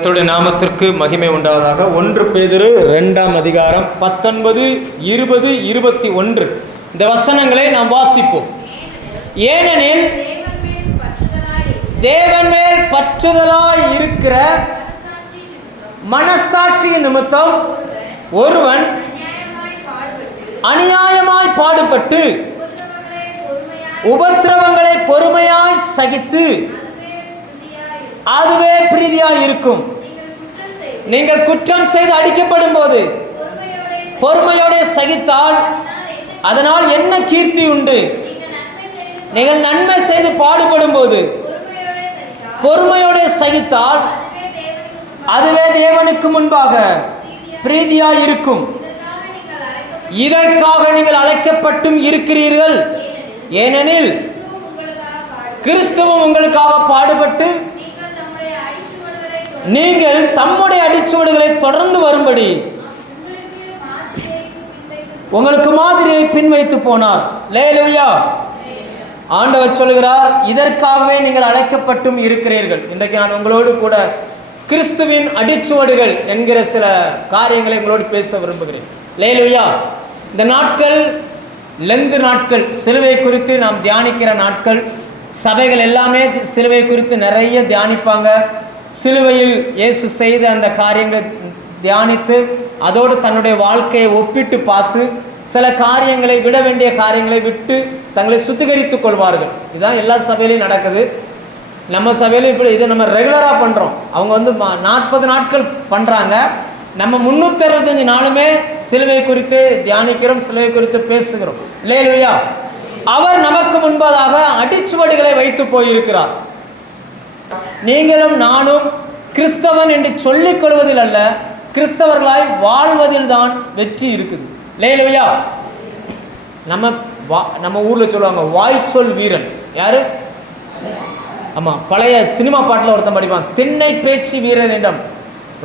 கர்த்தருடைய நாமத்திற்கு மகிமை உண்டாவதாக. 1 பேதுரு 2ஆம் அதிகாரம் 19, 20, 21 இந்த வசனங்களை நாம் வாசிப்போம். ஏனெனில் தேவன் மேல் பற்றுதலாய் இருக்கிற மனசாட்சியின் நிமித்தம் ஒருவன் அநியாயமாய் பாடுபட்டு உபத்திரவங்களை பொறுமையாய் சகித்து அதுவே பிரீதியாய் இருக்கும். நீங்கள் குற்றம் செய்து அடிக்கப்படும் போது பொறுமையோட சகித்தால் அதனால் என்ன கீர்த்தி உண்டு? நீங்கள் நன்மை செய்து பாடுபடும் போது பொறுமையோட சகித்தால் அதுவே தேவனுக்கு முன்பாக பிரீதியாய் இருக்கும். இதற்காக நீங்கள் அழைக்கப்பட்டும் இருக்கிறீர்கள். ஏனெனில் கிறிஸ்துவும் உங்களுக்காக பாடுபட்டு நீங்கள் தம்முடைய அடிச்சுவடுகளை தொடர்ந்து வரும்படி உங்களுக்கு மாதிரியை பின்வைத்து போனார். அல்லேலூயா. ஆண்டவர் சொல்கிறார், இதற்காகவே நீங்கள் அழைக்கப்பட்டும் இருக்கிறீர்கள். இன்றைக்கு நான் உங்களோடு கூட கிறிஸ்துவின் அடிச்சுவடுகள் என்கிற சில காரியங்களை உங்களோடு பேச விரும்புகிறேன். அல்லேலூயா. இந்த நாட்கள் லெந்து நாட்கள், சிலுவை குறித்து நாம் தியானிக்கிற நாட்கள். சபைகள் எல்லாமே சிலுவை குறித்து நிறைய தியானிப்பாங்க. சிலுவையில் இயேசு செய்த அந்த காரியங்களை தியானித்து அதோடு தன்னுடைய வாழ்க்கையை ஒப்பிட்டு பார்த்து சில காரியங்களை விட வேண்டிய காரியங்களை விட்டு தங்களை சுத்திகரித்துக் கொள்வார்கள். இதுதான் எல்லா சபையிலையும் நடக்குது. நம்ம சபையிலும் இப்படி இதை நம்ம ரெகுலராக பண்ணுறோம். அவங்க 40 நாட்கள் பண்ணுறாங்க. நம்ம 365 நாளுமே சிலுவை குறித்து தியானிக்கிறோம், சிலுவை குறித்து பேசுகிறோம். அல்லேலூயா. அவர் நமக்கு முன்பதாக அடிச்சுவடுகளை வைத்து போயிருக்கிறார். நீங்களும் நானும் கிறிஸ்தவன் என்று சொல்லிக் கொள்வதில் அல்ல, கிறிஸ்தவர்களாய் வாழ்வதில் தான் வெற்றி இருக்குது. அல்லேலூயா. நம்ம ஊர்ல சொல்லுவாங்க வாய்ச்சொல் வீரன். யாரு? ஆமா, பழைய சினிமா பாட்டில் ஒருத்தன் படிப்பான், திண்ணை பேச்சு வீரன் இடம்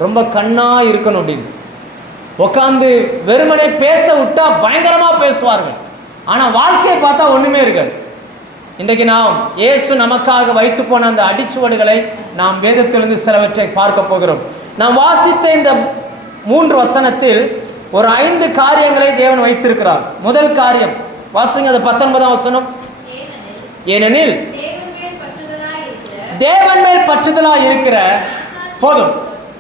ரொம்ப கண்ணா இருக்கணும் அப்படின்னு. உட்காந்து வெறுமனை பேச விட்டா பயங்கரமா பேசுவார்கள். ஆனா வாழ்க்கையை பார்த்தா ஒண்ணுமே இருக்காது. இன்றைக்கு நாம் இயேசு நமக்காக வைத்து போன அந்த அடிச்சுவடுகளை நாம் வேதத்திலிருந்து சிலவற்றை பார்க்க போகிறோம். நாம் வாசித்த இந்த 3 வசனத்தில் ஒரு 5 காரியங்களை தேவன் வைத்திருக்கிறார். முதல் காரியம் வாசிங்க, அது 19ஆம் வசனம். ஏனெனில் தேவன் மேல் பற்றுதலாய் இருக்கிற போதும்.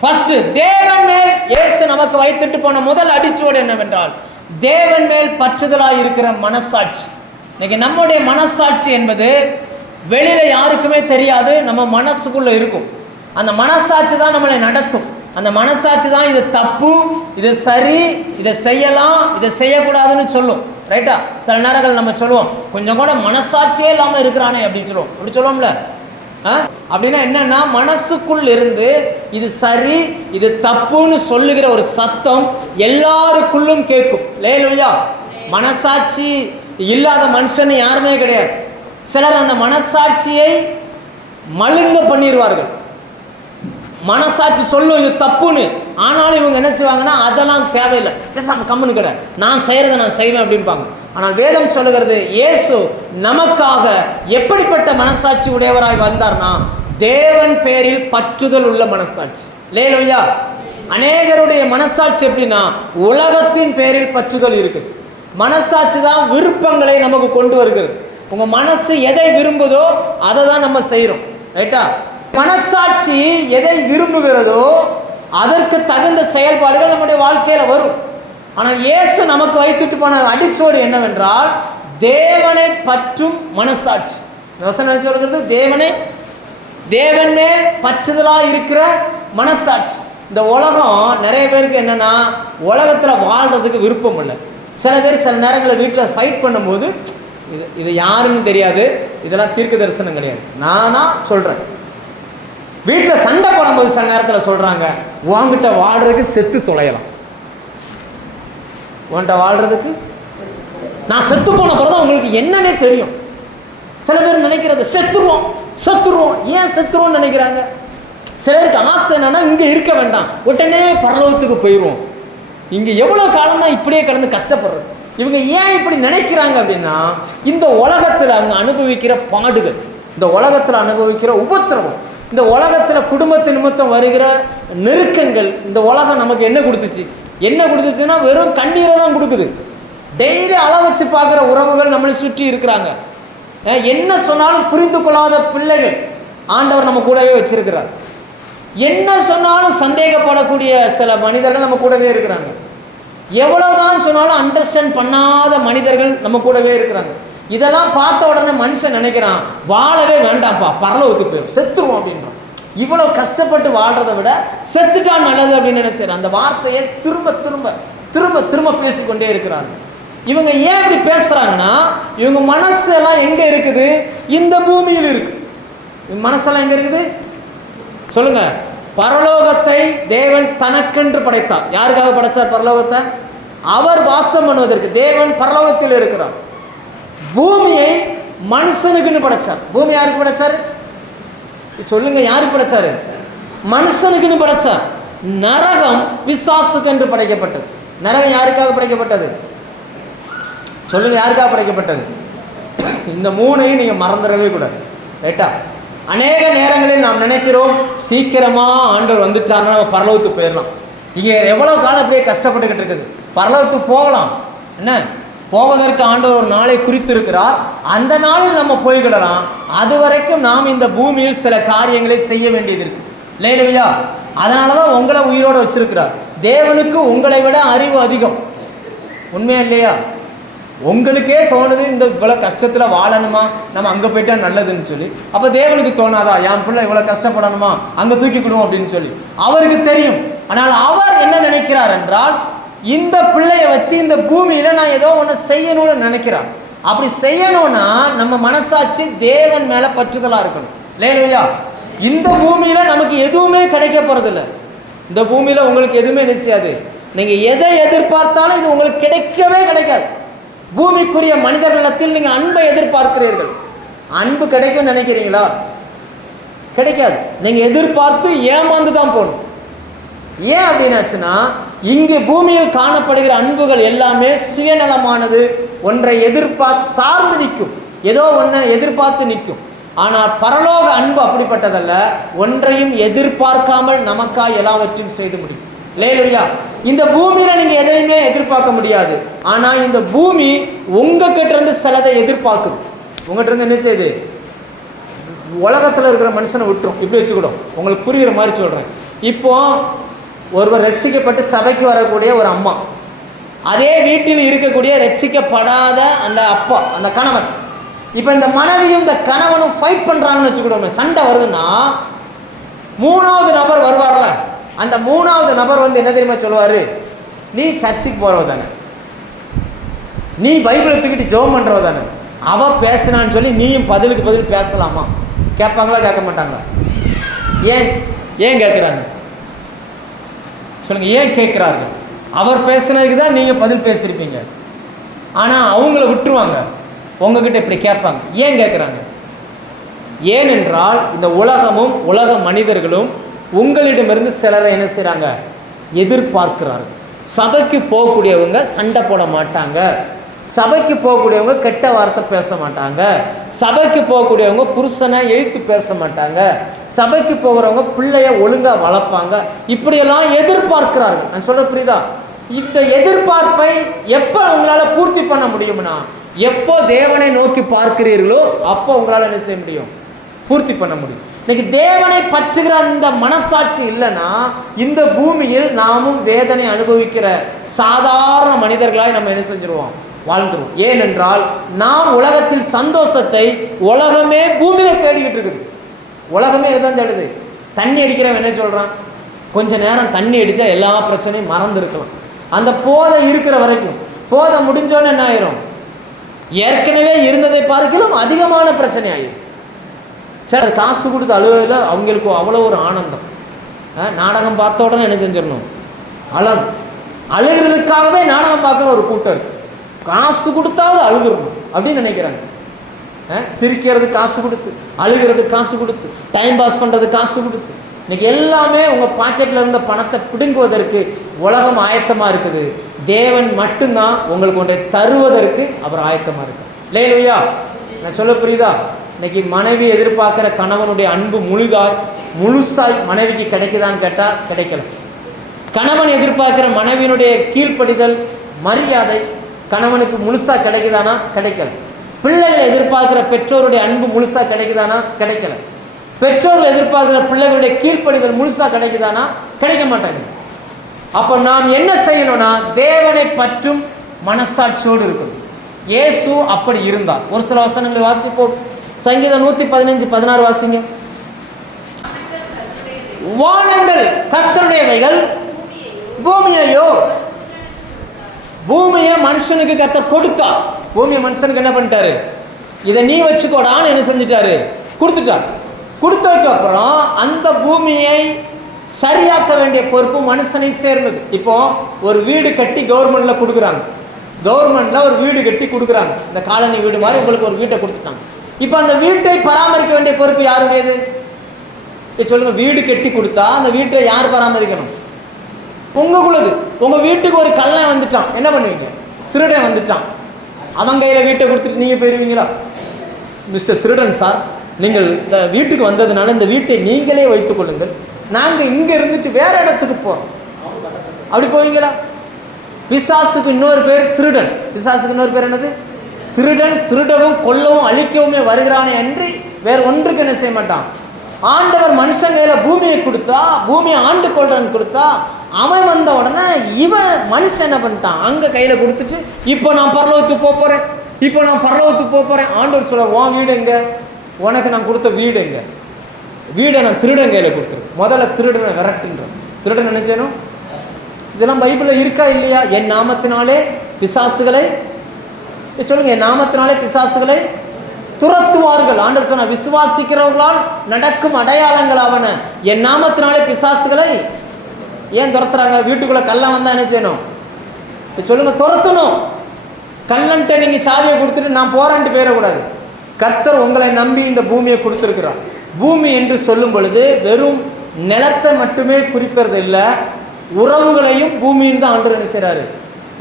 ஃபர்ஸ்ட் தேவன் மேல் இயேசு நமக்கு வைத்துட்டு போன முதல் அடிச்சுவடு என்னவென்றால் தேவன் மேல் பற்றுதலாய் இருக்கிற மனசாட்சி. இன்னைக்கு நம்முடைய மனசாட்சி என்பது வெளியில யாருக்குமே தெரியாது, நம்ம மனசுக்குள்ள இருக்கும். அந்த மனசாட்சி தான் நம்மளை நடத்தும். அந்த மனசாட்சி தான் இது தப்பு, இது சரி, இதை செய்யலாம், இதை செய்யக்கூடாதுன்னு சொல்லும். ரைட்டா? சில நேரங்கள் நம்ம சொல்லுவோம், கொஞ்சம் கூட மனசாட்சியே இல்லாமல் இருக்கிறானே அப்படின்னு சொல்லுவோம். அப்படி சொல்லுவோம்ல. அப்படின்னா என்னன்னா, மனசுக்குள் இருந்து இது சரி, இது தப்புன்னு சொல்லுகிற ஒரு சத்தம் எல்லாருக்குள்ளும் கேட்கும். அல்லேலூயா. மனசாட்சி இல்லாத மனுஷன் யாருமே கிடையாது. சிலர் அந்த மனசாட்சியை மழுங்க பண்ணிடுவார்கள். மனசாட்சி சொல்லும் இது தப்புன்னு, ஆனாலும் இவங்க என்ன செய்வாங்கன்னா, அதெல்லாம் தேவையில்லை, பேசாம கம்முன்னு கிடையாது, நான் செய்யறதை நான் செய்வேன் அப்படின்பாங்க. ஆனால் வேதம் சொல்லுகிறது, இயேசு நமக்காக எப்படிப்பட்ட மனசாட்சி உடையவராய் வந்தார்னா, தேவன் பேரில் பற்றுதல் உள்ள மனசாட்சி. அல்லேலூயா. அநேகருடைய மனசாட்சி எப்படின்னா, உலகத்தின் பேரில் பற்றுதல் இருக்குது. மனசாட்சி தான் விருப்பங்களை நமக்கு கொண்டு வருகிறது. உங்க மனசு எதை விரும்புதோ அதை தான் நம்ம செய்யறோம். ரைட்டா? மனசாட்சி எதை விரும்புகிறதோ அதற்கு தகுந்த செயல்பாடுகள் நம்முடைய வாழ்க்கையில வரும். ஆனால் இயேசு நமக்கு வைத்துட்டு போன அடிச்சோடு என்னவென்றால் தேவனை பற்றும் மனசாட்சி. வசனம் சொல்கிறது, தேவன் மேல் பற்றுதலா இருக்கிற மனசாட்சி. இந்த உலகம் நிறைய பேருக்கு என்னன்னா, உலகத்துல வாழ்றதுக்கு விருப்பம் இல்லை. சில பேர் சில நேரங்களில் வீட்டில் ஃபைட் பண்ணும்போது இது யாருன்னு தெரியாது, இதெல்லாம் தீர்க்க தரிசனம் கிடையாது, நானா சொல்கிறேன். வீட்டில் சண்டை போடும்போது சில நேரத்தில் சொல்கிறாங்க, உன்கிட்ட வாழ்றதுக்கு செத்து தொலையலாம், உன்கிட்ட வாழ்றதுக்கு நான் செத்து போன பிறகு உங்களுக்கு என்னன்னே தெரியும். சில பேர் நினைக்கிறது செத்துருவோம். ஏன் செத்துருவோம்னு நினைக்கிறாங்க. சிலருக்கு ஆசை என்னன்னா, இங்கே இருக்க வேண்டாம், உடனே பரலோகத்துக்கு போயிடுவோம், இங்கே எவ்வளோ காலம் தான் இப்படியே கடந்து கஷ்டப்படுறது. இவங்க ஏன் இப்படி நினைக்கிறாங்க அப்படின்னா, இந்த உலகத்தில் அவங்க அனுபவிக்கிற பாடுகள், இந்த உலகத்தில் அனுபவிக்கிற உபத்திரவம், இந்த உலகத்தில் குடும்பத்து நிமித்தம் வருகிற நெருக்கங்கள் இந்த உலகம் நமக்கு என்ன கொடுத்துச்சு? என்ன கொடுத்துச்சுன்னா வெறும் கண்ணீரை தான் கொடுக்குது. டெய்லி அள வச்சு பார்க்குற உறவுகள் நம்மளை சுற்றி இருக்கிறாங்க. என்ன சொன்னாலும் புரிந்து கொள்ளாத பிள்ளைகள் ஆண்டவர் நம்ம கூடவே வச்சிருக்கிறார். என்ன சொன்னாலும் சந்தேகப்படக்கூடிய சில மனிதர்கள் நம்ம கூடவே இருக்கிறாங்க. எவ்வளோதான் சொன்னாலும் அண்டர்ஸ்டாண்ட் பண்ணாத மனிதர்கள் நம்ம கூடவே இருக்கிறாங்க. இதெல்லாம் பார்த்த உடனே மனுஷன் நினைக்கிறான், வாழவே வேண்டாம்ப்பா, பரலோகத்துக்கு போயிடும், செத்துருவோம் அப்படின்றான். இவ்வளோ கஷ்டப்பட்டு வாழ்றதை விட செத்துட்டா நல்லது அப்படின்னு நினைச்சார். அந்த வார்த்தையை திரும்ப திரும்ப திரும்ப திரும்ப பேசிக்கொண்டே இருக்கிறாங்க. இவங்க ஏன் இப்படி பேசுறாங்கன்னா, இவங்க மனசெல்லாம் எங்க இருக்குது? இந்த பூமியில் இருக்கு. மனசெல்லாம் எங்க இருக்குது சொல்லுங்க. பரலோகத்தை தேவன் தனக்கென்று படைத்தார். யாருக்காக படைச்சார் பரலோகத்தை? அவர் வாசம் பண்ணுவதற்கு. தேவன் பரலோகத்தில் இருக்கிறார். பூமியை மனுஷனுக்குன்னு படைச்சார். பூமி யாருக்கு படைச்சார் சொல்லுங்க? யாருக்கு படைச்சாரு? மனுஷனுக்குன்னு படைச்சார். நரகம் பிசாசுக்கு என்று படைக்கப்பட்டது. நரகம் யாருக்காக படைக்கப்பட்டது சொல்லுங்க? யாருக்காக படைக்கப்பட்டது? இந்த மூணையும் நீங்க மறந்துடவே கூடாது, ரைட்டா? அநேக நேரங்களில் நாம் நினைக்கிறோம் சீக்கிரமா ஆண்டவர் வந்துட்டாருன்னா நம்ம பரலோகத்துக்கு போயிடலாம். இங்க எவ்வளவு காலம் அப்படியே கஷ்டப்பட்டுக்கிட்டு இருக்குது. பரலோகத்துக்கு போகலாம், என்ன போவதற்கு ஆண்டவர் ஒரு நாளை குறித்திருக்கிறார். அந்த நாளில் நம்ம போய்கிடலாம். அது வரைக்கும் நாம் இந்த பூமியில் சில காரியங்களை செய்ய வேண்டியது இருக்கு. இல்லையா? அதனாலதான் உங்களை உயிரோடு வச்சிருக்கிறார். தேவனுக்கு உங்களை விட அறிவு அதிகம். உண்மையா இல்லையா? உங்களுக்கே தோணுது இந்த இவ்வளோ கஷ்டத்தில் வாழணுமா, நம்ம அங்கே போயிட்டா நல்லதுன்னு சொல்லி. அப்போ தேவனுக்கு தோணாதா, என் பிள்ளை இவ்வளோ கஷ்டப்படணுமா, அங்கே தூக்கிக்கிடுவோம் அப்படின்னு சொல்லி? அவருக்கு தெரியும். ஆனால் அவர் என்ன நினைக்கிறார் என்றால், இந்த பிள்ளையை வச்சு இந்த பூமியில நான் ஏதோ ஒன்று செய்யணும்னு நினைக்கிறார். அப்படி செய்யணும்னா நம்ம மனசாட்சி தேவன் மேல பற்றுதலா இருக்கணும். இல்லையா? இந்த பூமியில நமக்கு எதுவுமே கிடைக்க போறது இல்லை. இந்த பூமியில உங்களுக்கு எதுவுமே நிச்சயாது. நீங்க எதை எதிர்பார்த்தாலும் இது உங்களுக்கு கிடைக்கவே கிடைக்காது. பூமிக்குரிய மனிதர்களிடத்தில் நீங்க அன்பை எதிர்பார்க்கிறீர்கள். அன்பு கிடைக்கும் நினைக்கிறீங்களா? கிடைக்காது. நீங்க எதிர்பார்த்து ஏமாந்து தான் போகணும். ஏன் அப்படின்னாச்சுன்னா, இங்கே பூமியில் காணப்படுகிற அன்புகள் எல்லாமே சுயநலமானது. ஒன்றை எதிர்பார்த்து சார்ந்து நிற்கும், ஏதோ ஒன்றை எதிர்பார்த்து நிற்கும். ஆனால் பரலோக அன்பு அப்படிப்பட்டதல்ல. ஒன்றையும் எதிர்பார்க்காமல் நமக்காக எல்லாவற்றையும் செய்து முடியும். இல்லையா? இந்த பூமியில நீங்க எதையுமே எதிர்பார்க்க முடியாது. ஆனா இந்த பூமி உங்ககிட்ட இருந்து சிலதை எதிர்பார்க்குது. உங்ககிட்ட இருந்து என்ன செய்யுது? உலகத்துல இருக்கிற மனுஷனை விட்டுரும். இப்படி வச்சுக்கிடும். உங்களுக்கு புரியுற மாதிரி சொல்றேன். இப்போ ஒருவர் ரட்சிக்கப்பட்டு சபைக்கு வரக்கூடிய ஒரு அம்மா, அதே வீட்டில் இருக்கக்கூடிய ரட்சிக்கப்படாத அந்த அப்பா, அந்த கணவன், இப்போ இந்த மனைவியும் இந்த கணவனும் ஃபைட் பண்றாங்கன்னு வச்சுக்கிடுவோமே, சண்டை வருதுன்னா மூணாவது நபர் வருவார்ல, அந்த மூணாவது நபர் வந்து என்ன தெரியுமா சொல்லுவாரு? நீ சர்ச்சுக்கு போறவ தானே, நீ பைபிளை தூக்கிட்டு ஜெபம் பண்றவ தானே, அவ பேசினான்னு சொல்லி நீயும் பதிலுக்கு பதில் பேசலாமா? கேட்பாங்களா? கேட்க மாட்டாங்களா? ஏன் ஏன் கேட்குறாங்க சொல்லுங்க? ஏன் கேட்குறார்கள்? அவர் பேசுனதுக்கு தான் நீங்கள் பதில் பேசியிருப்பீங்க. ஆனால் அவங்கள விட்டுருவாங்க, உங்ககிட்ட இப்படி கேட்பாங்க. ஏன் கேட்குறாங்க? ஏனென்றால் இந்த உலகமும் உலக மனிதர்களும் உங்களிடமிருந்து சிலரை என்ன செய்கிறாங்க? எதிர்பார்க்கிறார்கள். சபைக்கு போகக்கூடியவங்க சண்டை போட மாட்டாங்க, சபைக்கு போகக்கூடியவங்க கெட்ட வார்த்தை பேச மாட்டாங்க, சபைக்கு போகக்கூடியவங்க புருஷனை எழுத்து பேச மாட்டாங்க, சபைக்கு போகிறவங்க பிள்ளைய ஒழுங்காக வளர்ப்பாங்க. இப்படியெல்லாம் எதிர்பார்க்கிறார்கள். நான் சொல்ல புரியுதா? இந்த எதிர்பார்ப்பை எப்போ உங்களால் பூர்த்தி பண்ண முடியும்னா, எப்போ தேவனை நோக்கி பார்க்கிறீர்களோ அப்போ உங்களால் என்ன செய்ய முடியும்? பூர்த்தி பண்ண முடியும். இன்னைக்கு தேவனை பற்றுகிற அந்த மனசாட்சி இல்லைன்னா இந்த பூமியில் நாமும் வேதனை அனுபவிக்கிற சாதாரண மனிதர்களாய் நம்ம என்ன செஞ்சிருவோம்? வாழ்ந்துருவோம். ஏனென்றால் நாம் உலகத்தில் சந்தோஷத்தை உலகமே பூமியில தேடிக்கிட்டு இருக்குது. உலகமே இதுதான் தேடுது. தண்ணி அடிக்கிறவன் என்ன சொல்றான்? கொஞ்ச நேரம் தண்ணி அடிச்சா எல்லா பிரச்சனையும் மறந்து இருக்கலாம். அந்த போதை இருக்கிற வரைக்கும், போதை முடிஞ்சோன்னு என்ன ஆயிரும்? ஏற்கனவே இருந்ததை பார்க்கலாம் அதிகமான பிரச்சனை ஆயிரும். சார் காசு கொடுத்து அழுவதில் அவங்களுக்கு அவ்வளோ ஒரு ஆனந்தம். நாடகம் பார்த்த உடனே என்ன செஞ்சிடணும்? அழுகிறதுக்காகவே நாடகம் பார்க்குற ஒரு கூட்டம் இருக்கு. காசு கொடுத்தாவது அழுதுறணும் அப்படின்னு நினைக்கிறாங்க. சிரிக்கிறது காசு கொடுத்து, அழுகிறது காசு கொடுத்து, டைம் பாஸ் பண்ணுறது காசு கொடுத்து, இன்னைக்கு எல்லாமே உங்கள் பாக்கெட்டில் இருந்த பணத்தை பிடுங்குவதற்கு உலகம் ஆயத்தமாக இருக்குது. தேவன் மட்டும்தான் உங்களுக்கு ஒன்றை தருவதற்கு அவர் ஆயத்தமாக இருக்கு. இல்லையா? நான் சொல்ல புரியுதா? இன்னைக்கு மனைவி எதிர்பார்க்குற கணவனுடைய அன்பு முழுசாய் மனைவிக்கு கிடைக்குதான்னு கேட்டால் கிடைக்கல. கணவன் எதிர்பார்க்குற மனைவியினுடைய கீழ்ப்படிதல் மரியாதை கணவனுக்கு முழுசாக கிடைக்குதானா கிடைக்கல. பிள்ளைகளை எதிர்பார்க்குற பெற்றோருடைய அன்பு முழுசாக கிடைக்குதானா கிடைக்கல. பெற்றோர்கள் எதிர்பார்க்குற பிள்ளைகளுடைய கீழ்ப்படிதல் முழுசாக கிடைக்குதானா கிடைக்க மாட்டாங்க. அப்போ நாம் என்ன செய்யணும்னா தேவனை பற்றும் மனசாட்சியோடு இருக்கணும். இயேசு அப்படி இருந்தார். ஒரு சில வசனங்களை வாசிப்போம். சங்கீதம் 115:16 வாசிங்க. வானங்கள் கர்த்தருடையவைகள், பூமியையோ, பூமியை மனுஷனுக்கு கர்த்தர் கொடுத்தா. பூமியை மனுஷனுக்கு என்ன பண்ணிட்டாரு? இதை நீ வச்சுக்கோடான்னு என்ன செஞ்சிட்டாரு? கொடுத்துட்டார். கொடுத்ததுக்கு அப்புறம் அந்த பூமியை சரியாக்க வேண்டிய பொறுப்பு மனுஷனை சேர்ந்தது. இப்போ ஒரு வீடு கட்டி கவர்மெண்ட்ல கொடுக்குறாங்க. கவர்மெண்ட்ல ஒரு வீடு கட்டி கொடுக்குறாங்க. இந்த காலனி வீடு மாதிரி உங்களுக்கு ஒரு வீட்டை கொடுத்துட்டாங்க. இப்போ அந்த வீட்டை பராமரிக்க வேண்டிய பொறுப்பு யாருடையது? சொல்லுங்க. வீடு கட்டி கொடுத்தா அந்த வீட்டை யார் பராமரிக்கணும்? உங்களுது. உங்க வீட்டுக்கு ஒரு கள்ளன் வந்துட்டான், என்ன பண்ணுவீங்க? திருடன் வந்துட்டான், அவன் கையில வீட்டை கொடுத்துட்டு நீங்க போயிருவீங்களா? மிஸ்டர் திருடன் சார், நீங்கள் இந்த வீட்டுக்கு வந்ததுனால இந்த வீட்டை நீங்களே வைத்துக் கொள்ளுங்கள், நாங்கள் இங்க இருந்துட்டு வேற இடத்துக்கு போறோம், அப்படி போவீங்களா? பிசாசுக்கு இன்னொரு பேர் திருடன். பிசாசுக்கு இன்னொரு பேர் என்னது? திருடன். திருடவும் கொல்லவும் அழிக்கவுமே வருகிறானே அன்றி வேற ஒன்றுக்கு என்ன செய்ய மாட்டான். ஆண்டவர் மனுஷன் கையில பூமியை கொடுத்தா, பூமியை ஆண்டு கொள்றன்னு கொடுத்தா, அவன் வந்த உடனே இவன் மனுஷன் என்ன பண்ணிட்டான்? அங்க கையில கொடுத்துட்டு இப்போ நான் பரலோகத்துக்கு போறேன், இப்போ நான் பரலோகத்துக்கு போறேன். ஆண்டவர் சொல்ல, உன் வீடு எங்க? உனக்கு நான் கொடுத்த வீடு எங்க? வீடை நான் திருடன் கையில கொடுத்துருவேன். முதல்ல திருடனை விரட்டுன்றேன். திருடன் நினைச்சேனும் இதெல்லாம் பைபிளில் இருக்கா இல்லையா? என் நாமத்தினாலே பிசாசுகளை சொல்லுங்க, என் நாமத்தினாலே பிசாசுகளை துரத்துவார்கள். ஆண்டவர் சொன்ன விசுவாசிக்கிறவர்களால் நடக்கும் அடையாளங்கள் ஆவன. என் நாமத்தினாலே பிசாசுகளை ஏன் துரத்துறாங்க? வீட்டுக்குள்ள கள்ளன் வந்தா என்ன செய்யணும்? சொல்லுங்க, துரத்தணும். கள்ளன்ட்ட நீங்க சாவியை கொடுத்துட்டு நான் போறேன்ட்டு போயிடக்கூடாது. கர்த்தர் உங்களை நம்பி இந்த பூமியை கொடுத்திருக்கிறார். பூமி என்று சொல்லும் பொழுது வெறும் நிலத்தை மட்டுமே குறிப்பது இல்லை, உறவுகளையும் பூமியின் தான் ஆண்டவர் என்ன செய்றாரு?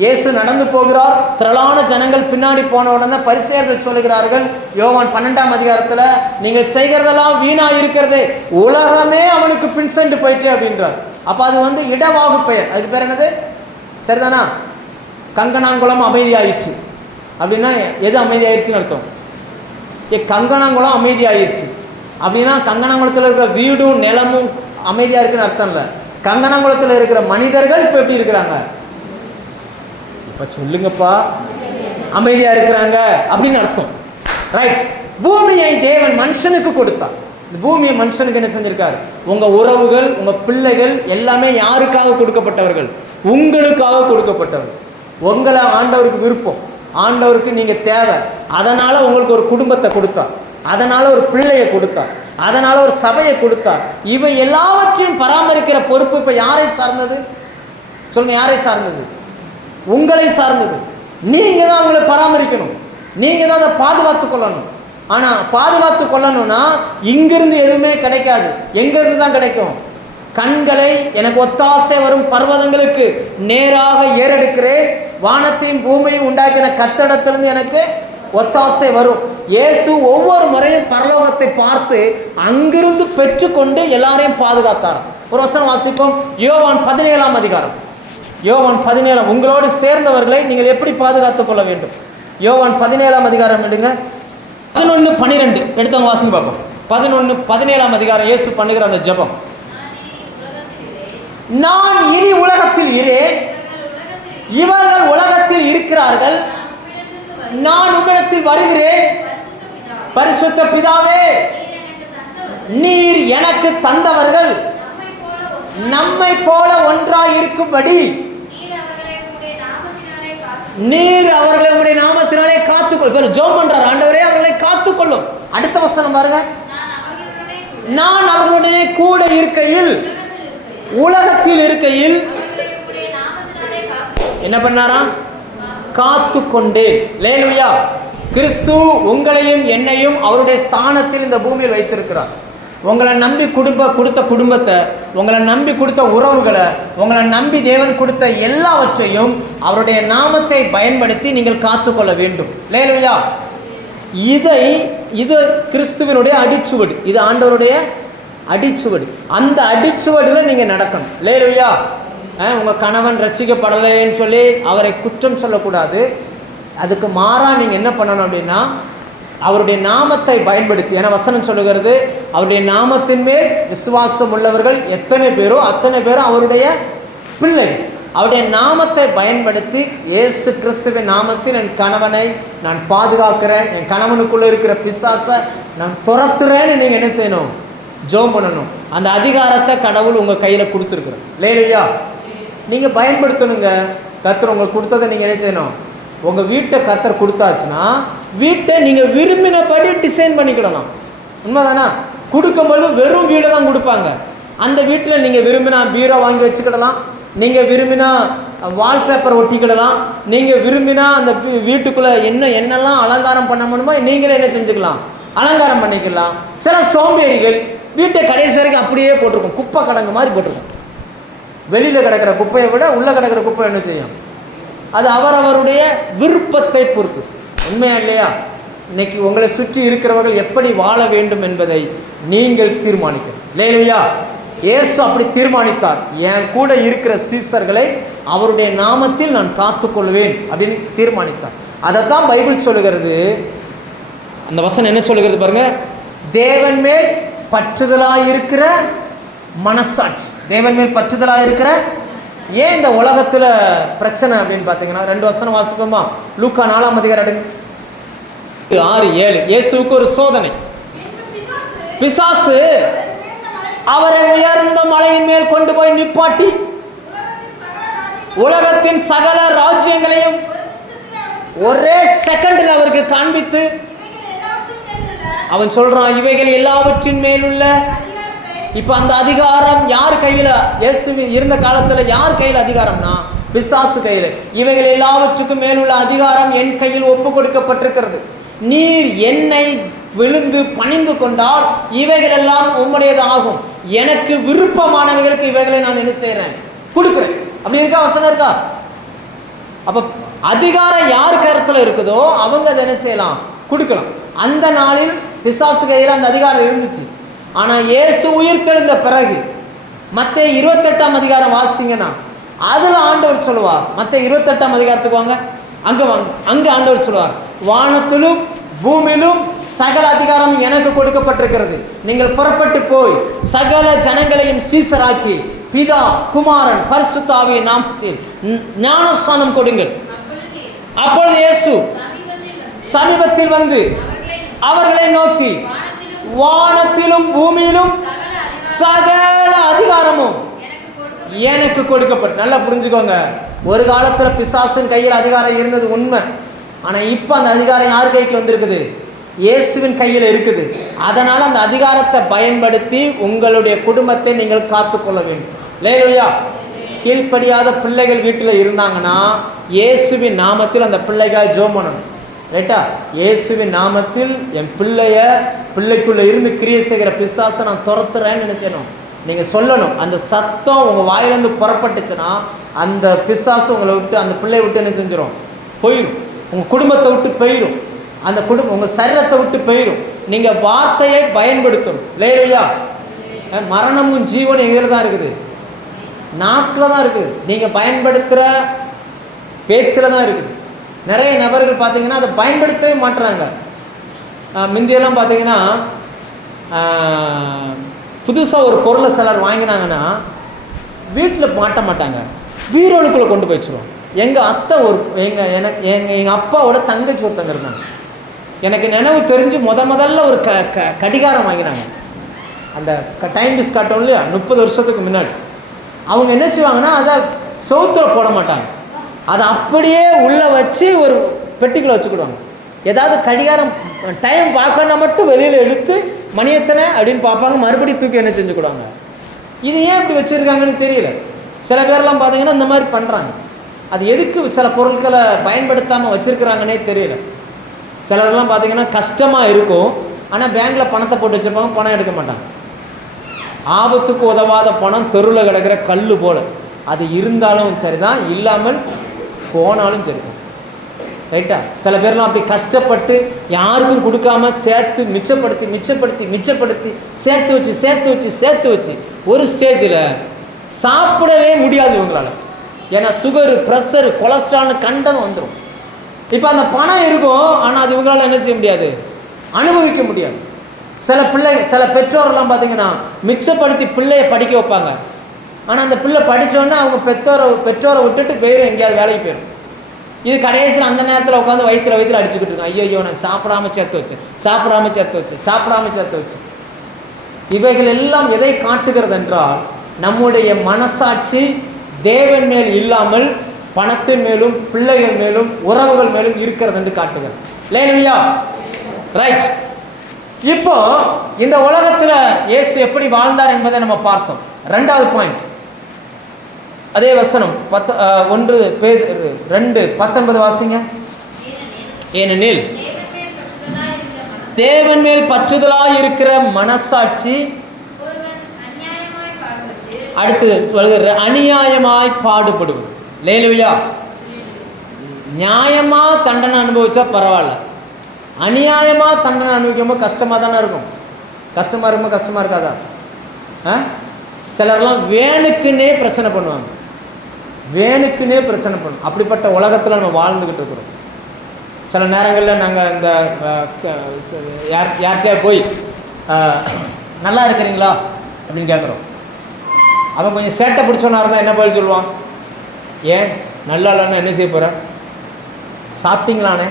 இயேசு நடந்து போகிறார். திரளான ஜனங்கள் பின்னாடி போன உடனே பரிசேயர்கள் சொல்லுகிறார்கள், யோவான் 12ஆம் அதிகாரத்தில், நீங்கள் செய்கிறதெல்லாம் வீணா இருக்கிறது, உலகமே அவனுக்கு பின் சென்று போயிட்டு அப்படின்றார். அப்போ அது இடவாகு பெயர். அதுக்கு பேர் என்னது? சரிதானா? கங்கனாங்குளம் அமைதியாயிற்று அப்படின்னா எது அமைதியாயிடுச்சுன்னு அர்த்தம்? கங்கனாங்குளம் அமைதியாயிடுச்சு அப்படின்னா கங்கனாங்குளத்தில் இருக்கிற வீடும் நிலமும் அமைதியா இருக்குன்னு அர்த்தம் இல்லை. கங்கனாங்குளத்தில் இருக்கிற மனிதர்கள் இப்போ எப்படி இருக்கிறாங்க? இப்ப சொல்லுங்கப்பா, அமைதியா இருக்கிறாங்க அப்படின்னு அர்த்தம். ரைட். பூமியை தேவன் மனுஷனுக்கு கொடுத்தார். இந்த பூமியை மனுஷனுக்கு என்ன செஞ்சிருக்காரு? உங்க உறவுகள், உங்க பிள்ளைகள் எல்லாமே யாருக்காக கொடுக்கப்பட்டவர்கள்? உங்களுக்காக கொடுக்கப்பட்டவர்கள். உங்களை ஆண்டவருக்கு விருப்பம், ஆண்டவருக்கு நீங்க தேவை, அதனால உங்களுக்கு ஒரு குடும்பத்தை கொடுத்தார், அதனால ஒரு பிள்ளையை கொடுத்தார், அதனால ஒரு சபையை கொடுத்தார். இவை எல்லாவற்றையும் பராமரிக்கிற பொறுப்பு இப்ப யாரை சார்ந்தது? சொல்லுங்க, யாரை சார்ந்தது? உங்களை சார்ந்தது. நீங்க தான் அவங்களை பராமரிக்கணும், நீங்க தான் அதை பாதுகாத்து கொள்ளணும். ஆனா பாதுகாத்து கொள்ளணும்னா இங்கிருந்து எதுவுமே கிடைக்காது. எங்க இருந்து தான் கிடைக்கும்? கண்களை எனக்கு ஒத்தாசை வரும் பர்வதங்களுக்கு நேராக ஏறெடுக்கிறேன், வானத்தையும் பூமியும் உண்டாக்கின கர்த்தரிடத்திலிருந்து எனக்கு ஒத்தாசை வரும். இயேசு ஒவ்வொரு முறையும் பரலோகத்தை பார்த்து அங்கிருந்து பெற்றுக்கொண்டு எல்லாரையும் பாதுகாத்தார். ஒரு வசனம் வாசிப்போம். யோவான் 17ஆம் அதிகாரம். யோவான் 17. உங்களோடு சேர்ந்தவர்களை நீங்கள் எப்படி பாதுகாத்துக் கொள்ள வேண்டும்? யோவான் 17ஆம் அதிகாரம் எடுங்க. 11-12 எடுத்தவங்க வாசிங்க பார்ப்போம். 11-17ஆம் அதிகாரம். இயேசு பண்ணுகிற அந்த ஜெபம். நான் இனி உலகத்தில் இரேன், இவர்கள் உலகத்தில் இருக்கிறார்கள், நான் உம்மிடத்தில் வருகிறேன். பரிசுத்த பிதாவே, நீர் எனக்கு தந்தவர்கள் நம்மை போல ஒன்றாய் இருக்கும்படி நீர் அவர்களை உம்முடைய நாமத்தினாலே காத்துக்கொள்ளும். ஜெபம் பண்றார், ஆண்டவரே அவர்களை காத்துக்கொள்ளும். அடுத்த வசனம் பாருங்க. நான் அவர்களுடைய கூட இருக்கையில், உலகத்தில் இருக்கையில் என்ன பண்ணாராம்? காத்து கொண்டேன். அல்லேலூயா. கிறிஸ்து உங்களையும் என்னையும் அவருடைய ஸ்தானத்தில் இந்த பூமியில் வைத்திருக்கிறார். உங்களை நம்பி கொடுத்த குடும்பத்தை, உங்களை நம்பி கொடுத்த உறவுகளை, உங்களை நம்பி தேவன் கொடுத்த எல்லாவற்றையும் அவருடைய நாமத்தை பயன்படுத்தி நீங்கள் காத்துக்கொள்ள வேண்டும். அல்லேலூயா. இதை இது கிறிஸ்துவனுடைய அடிச்சுவடு, இது ஆண்டவருடைய அடிச்சுவடு. அந்த அடிச்சுவடில் நீங்கள் நடக்கணும். அல்லேலூயா. உங்கள் கணவன் ரட்சிக்கப்படலைன்னு சொல்லி அவரை குற்றம் சொல்லக்கூடாது. அதுக்கு மாறாக நீங்கள் என்ன பண்ணணும் அப்படின்னா, அவருடைய நாமத்தை பயன்படுத்தி, ஏன்னா வசனம் சொல்லுகிறது, அவருடைய நாமத்தின் மேல் விசுவாசம் உள்ளவர்கள் எத்தனை பேரோ அத்தனை பேரும் அவருடைய பிள்ளைகள். அவருடைய நாமத்தை பயன்படுத்தி, இயேசு கிறிஸ்துவின் நாமத்தில் என் கணவனை நான் பாதுகாக்கிறேன், என் கணவனுக்குள்ளே இருக்கிற பிசாசை நான் துரத்துறேன்னு நீங்கள் என்ன செய்யணும்? ஜெபம் பண்ணணும். அந்த அதிகாரத்தை கடவுள் உங்கள் கையில் கொடுத்துருக்குறேன். இல்லையா? நீங்கள் பயன்படுத்தணுங்க. கர்த்தர் உங்களுக்கு கொடுத்ததை நீங்கள் என்ன செய்யணும்? உங்கள் வீட்டை கர்த்தர் கொடுத்தாச்சுன்னா வீட்டை நீங்கள் விரும்பினபடி டிசைன் பண்ணிக்கிடலாம். உண்மைதானா? கொடுக்கும்போது வெறும் வீடை தான் கொடுப்பாங்க. அந்த வீட்டில் நீங்கள் விரும்பினா பீரோ வாங்கி வச்சுக்கிடலாம், நீங்கள் விரும்பினா வால்பேப்பர் ஒட்டிக்கிடலாம், நீங்கள் விரும்பினா அந்த வீட்டுக்குள்ளே என்னெல்லாம் அலங்காரம் பண்ண முடியுமோ நீங்களே என்ன செஞ்சுக்கலாம்? அலங்காரம் பண்ணிக்கலாம். சில சோம்பேறிகள் வீட்டை கடைசி வரைக்கும் அப்படியே போட்டிருக்கோம், குப்பை கடங்கு மாதிரி போட்டிருக்கோம். வெளியில் கிடக்கிற குப்பையை விட உள்ளே கிடக்கிற குப்பை என்ன செய்யும்? அது அவரவருடைய விருப்பத்தை பொறுத்து. உண்மையா இல்லையா? இன்னைக்கு உங்களை சுற்றி இருக்கிறவர்கள் எப்படி வாழ வேண்டும் என்பதை நீங்கள் தீர்மானிக்கணும். இல்லையா? இயேசு அப்படி தீர்மானித்தார். என் கூட இருக்கிற சீசர்களை அவருடைய நாமத்தில் நான் காத்துக்கொள்வேன் அப்படின்னு தீர்மானித்தார். அதைத்தான் பைபிள் சொல்லுகிறது. அந்த வசனம் என்ன சொல்லுகிறது பாருங்க, தேவன் மேல் பற்றுதலாக இருக்கிற மனசாட்சி. தேவன் மேல் பற்றுதலாக இருக்கிற. ஏன் இந்த உலகத்தில் பிரச்சனை அப்படின்னு பார்த்தீங்கன்னா, 2 வசனம் வாசிப்போமா? லூக்கா 4ஆம் அதிகாரம் 6-7. இயேசுவுக்கு ஒரு சோதனை. பிசாசு அவரை உயர்ந்த மலையின் மேல் கொண்டு போய் நிப்பாட்டி உலகத்தின் சகல ராஜ்யங்களையும் ஒரே செகண்டில் அவருக்கு காண்பித்து அவன் சொல்றான், இவைகள் எல்லாவற்றின் மேலுள்ள. இப்ப அந்த அதிகாரம் யார் கையில? இயேசு இருந்த காலத்துல யார் கையில் அதிகாரம்னா பிசாசு கையில். இவைகள் எல்லாவற்றுக்கும் மேலுள்ள அதிகாரம் என் கையில் ஒப்பு கொடுக்கப்பட்டிருக்கிறது. நீர் என்னை விழுந்து பணிந்து கொண்டால் இவைகள் எல்லாம் உம்முடையது ஆகும். எனக்கு விருப்பமானவைகளுக்கு இவைகளை நான் என்ன செய்யறேன்? கொடுக்குறேன். அப்படி இருக்கா? வசனம் இருக்கா? அப்ப அதிகாரம் யார் கருத்துல இருக்குதோ அவங்க அதை என்ன செய்யலாம்? கொடுக்கலாம். அந்த நாளில் பிசாசு கையில் அந்த அதிகாரம் இருந்துச்சு. ஆனா இயேசு உயிர்த்தெழுந்த பிறகு மத்தேயு 28ஆம் அதிகாரம் வாசிங்கன்னா அதுல ஆண்டவர் சொல்லுவார். மத்தேயு 28ஆம் அதிகாரத்துக்கு வாங்க, அங்க வாங்க. அங்க ஆண்டவர் சொல்லுவார், வானத்திலும் பூமியிலும் சகல அதிகாரம் எனக்கு கொடுக்கப்பட்டிருக்கிறது. நீங்கள் புறப்பட்டு போய் சகல ஜனங்களையும் சீசராக்கி பிதா குமாரன் பரிசுத்த ஆவியின் நாமத்தில் ஞானஸ்நானம் கொடுங்கள். அப்பொழுது இயேசு சமீபத்தில் வந்து அவர்களை நோக்கி, வானத்திலும் பூமியிலும் சகல அதிகாரமும் எனக்கு கொடுக்கப்பட்டு. நல்லா புரிஞ்சுக்கோங்க, ஒரு காலத்துல பிசாசின் கையில் அதிகாரம் இருந்தது உண்மை. ஆனா இப்ப அந்த அதிகாரம் யார் கைக்கு வந்திருக்குது? இயேசுவின் கையில் இருக்குது. அதனால அந்த அதிகாரத்தை பயன்படுத்தி உங்களுடைய குடும்பத்தை நீங்கள் காத்துக்கொள்ள வேண்டும். இல்லையா? கீழ்ப்படியாத பிள்ளைகள் வீட்டில் இருந்தாங்கன்னா இயேசுவின் நாமத்தில் அந்த பிள்ளைகள் ஜெபம் பண்ணணும். ரைட்டா? இயேசுவின் நாமத்தில் என் பிள்ளைக்குள்ள இருந்து கிரியை செய்கிற பிசாசை நான் துரத்துறேன்னு நினைச்சேனும் நீங்கள் சொல்லணும். அந்த சத்தம் உங்கள் வாயிலிருந்து புறப்பட்டுச்சுன்னா அந்த பிசாசு உங்களை விட்டு, அந்த பிள்ளையை விட்டு என்ன செஞ்சிடும்? போயிடும். உங்கள் குடும்பத்தை விட்டு போயிடும். அந்த குடும்பம் உங்கள் சரீரத்தை விட்டு போயிடும். நீங்கள் வார்த்தையை பயன்படுத்தணும். இல்லையா? மரணமும் ஜீவனும் இதில் தான் இருக்குது, நாட்டில் தான் இருக்குது. நீங்கள் பயன்படுத்துகிற பேச்சில் தான் இருக்குது. நிறைய நபர்கள் பார்த்தீங்கன்னா அதை பயன்படுத்தவே மாட்டுறாங்க. முந்தியெல்லாம் பார்த்தீங்கன்னா புதுசாக ஒரு பொருளை சிலர் வாங்கினாங்கன்னா வீட்டில் மாட்ட மாட்டாங்க, பீரோனுக்குள்ளே கொண்டு போய் வச்சுருவோம். எங்கள் அத்தை எங்கள் அப்பாவோட தங்கச்சி ஒருத்தங்க இருந்தாங்க. எனக்கு நினைவு தெரிஞ்சு முதல்ல ஒரு கடிகாரம் வாங்கினாங்க. அந்த டைம் பிஸ் காட்டும் இல்லையா, 30 வருஷத்துக்கு முன்னாடி. அவங்க என்ன செய்வாங்கன்னா அதை சவுத்தில் போட மாட்டாங்க, அதை அப்படியே உள்ளே வச்சு ஒரு பெட்டிக்குள்ளே வச்சுக்கிடுவாங்க. ஏதாவது கடிகாரம் டைம் பார்க்கணுன்னா மட்டும் வெளியில் எடுத்து மணி எத்தனை அப்படின்னு பார்ப்பாங்க, மறுபடியும் தூக்கி என்ன செஞ்சுக்கிடுவாங்க. இது ஏன் இப்படி வச்சுருக்காங்கன்னு தெரியல. சில பேர்லாம் பார்த்தீங்கன்னா இந்த மாதிரி பண்ணுறாங்க. அது எதுக்கு சில பொருட்களை பயன்படுத்தாமல் வச்சுருக்குறாங்கன்னே தெரியல. சிலர்லாம் பார்த்தீங்கன்னா கஷ்டமாக இருக்கும், ஆனால் பேங்க்கில் பணத்தை போட்டு வச்சுருப்பாங்க, பணம் எடுக்க மாட்டாங்க. ஆபத்துக்கு உதவாத பணம் தெருவில் கிடக்கிற கல் போல். அது இருந்தாலும் சரிதான், இல்லாமல் போனாலும் சரிதான். ரைட்டா? சில பேர்லாம் அப்படி கஷ்டப்பட்டு யாருக்கும் கொடுக்காம சேர்த்து மிச்சப்படுத்தி மிச்சப்படுத்தி மிச்சப்படுத்தி சேர்த்து வச்சு ஒரு ஸ்டேஜில் சாப்பிடவே முடியாது இவங்களால. ஏன்னா சுகரு, ப்ரெஷரு, கொலஸ்ட்ரால்னு கண்டதும் வந்துடும். இப்போ அந்த பணம் இருக்கும், ஆனால் அது இவங்களால என்ன செய்ய முடியாது, அனுபவிக்க முடியாது. சில பெற்றோரெல்லாம் பார்த்தீங்கன்னா மிச்சப்படுத்தி பிள்ளையை படிக்க வைப்பாங்க. ஆனால் அந்த பிள்ளை படித்தோன்னா அவங்க பெற்றோரை விட்டுட்டு போயிடும், எங்கேயாவது வேலைக்கு போயிடும். இது கடைசியில் அந்த நேரத்தில் உட்காந்து வயிற்றுல அடிச்சுக்கிட்டு இருக்கோம். ஐயோ நான் சாப்பிடாம சேர்த்து வச்சு. இவைகள் எல்லாம் எதை காட்டுகிறது என்றால், நம்முடைய மனசாட்சி தேவன் மேல் இல்லாமல் பணத்தின் மேலும் பிள்ளைகள் மேலும் உறவுகள் மேலும் இருக்கிறது என்று காட்டுகிறது. இல்லையா? ரைட். இப்போ இந்த உலகத்தில் இயேசு எப்படி வாழ்ந்தார் என்பதை நம்ம பார்த்தோம். 2வது பாயிண்ட், அதே வசனம் 1 பேதுரு 2:19 வாசிங்க. ஏனெனில் தேவன் மேல் பற்றுதலாய் இருக்கிற மனசாட்சி அடுத்தது அநியாயமாய் பாடுபடுவது. லேலுயா, நியாயமா தண்டனை அனுபவிச்சா பரவாயில்ல, அநியாயமா தண்டனை அனுபவிக்கும்போது கஷ்டமா தானே இருக்கும். கஷ்டமா இருக்காதா? சிலர்லாம் வேணுக்குன்னே பிரச்சனை பண்ணுவாங்க. அப்படிப்பட்ட உலகத்தில் நம்ம வாழ்ந்துக்கிட்டு இருக்கிறோம். சில நேரங்களில் நாங்கள் இந்த யார்கிட்டயா போய் நல்லா இருக்கிறீங்களா அப்படின்னு கேட்குறோம். அவன் கொஞ்சம் சேட்டை பிடிச்சவனா இருந்தால் என்ன பதில் சொல்லுவான்? ஏன் நல்லா இல்லைன்னா என்ன செய்ய போகிற? சாப்பிட்டீங்களானே?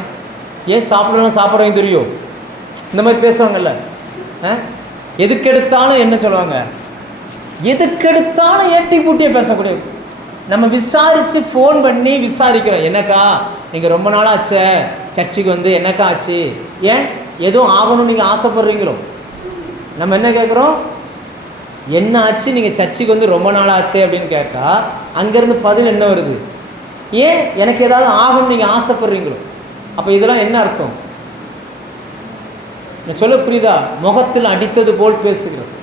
ஏன் சாப்பிடலாம், சாப்பிட்றவங்க தெரியும், இந்த மாதிரி பேசுவாங்கல்ல. எதுக்கெடுத்தாலும் என்ன சொல்லுவாங்க, எதுக்கெடுத்தாலும் ஏட்டி கூட்டியே பேசக்கூடிய. நம்ம விசாரித்து ஃபோன் பண்ணி விசாரிக்கிறோம், என்னக்கா நீங்கள் ரொம்ப நாளாக ஆச்சே சர்ச்சுக்கு வந்து, என்னக்கா ஆச்சு, ஏன் எதுவும் ஆகணும்னு நீங்கள் ஆசைப்படுறீங்களோ? நம்ம என்ன கேட்குறோம், என்ன ஆச்சு நீங்கள் சர்ச்சுக்கு வந்து ரொம்ப நாள் ஆச்சு அப்படின்னு கேட்டால் அங்கேருந்து பதில் என்ன வருது, ஏன் எனக்கு ஏதாவது ஆகணும்னு நீங்கள் ஆசைப்படுறீங்களோ? அப்போ இதெல்லாம் என்ன அர்த்தம்? நான் சொல்ல புரியுதா? முகத்தில் அடித்தது போல் பேசுகிறோம்.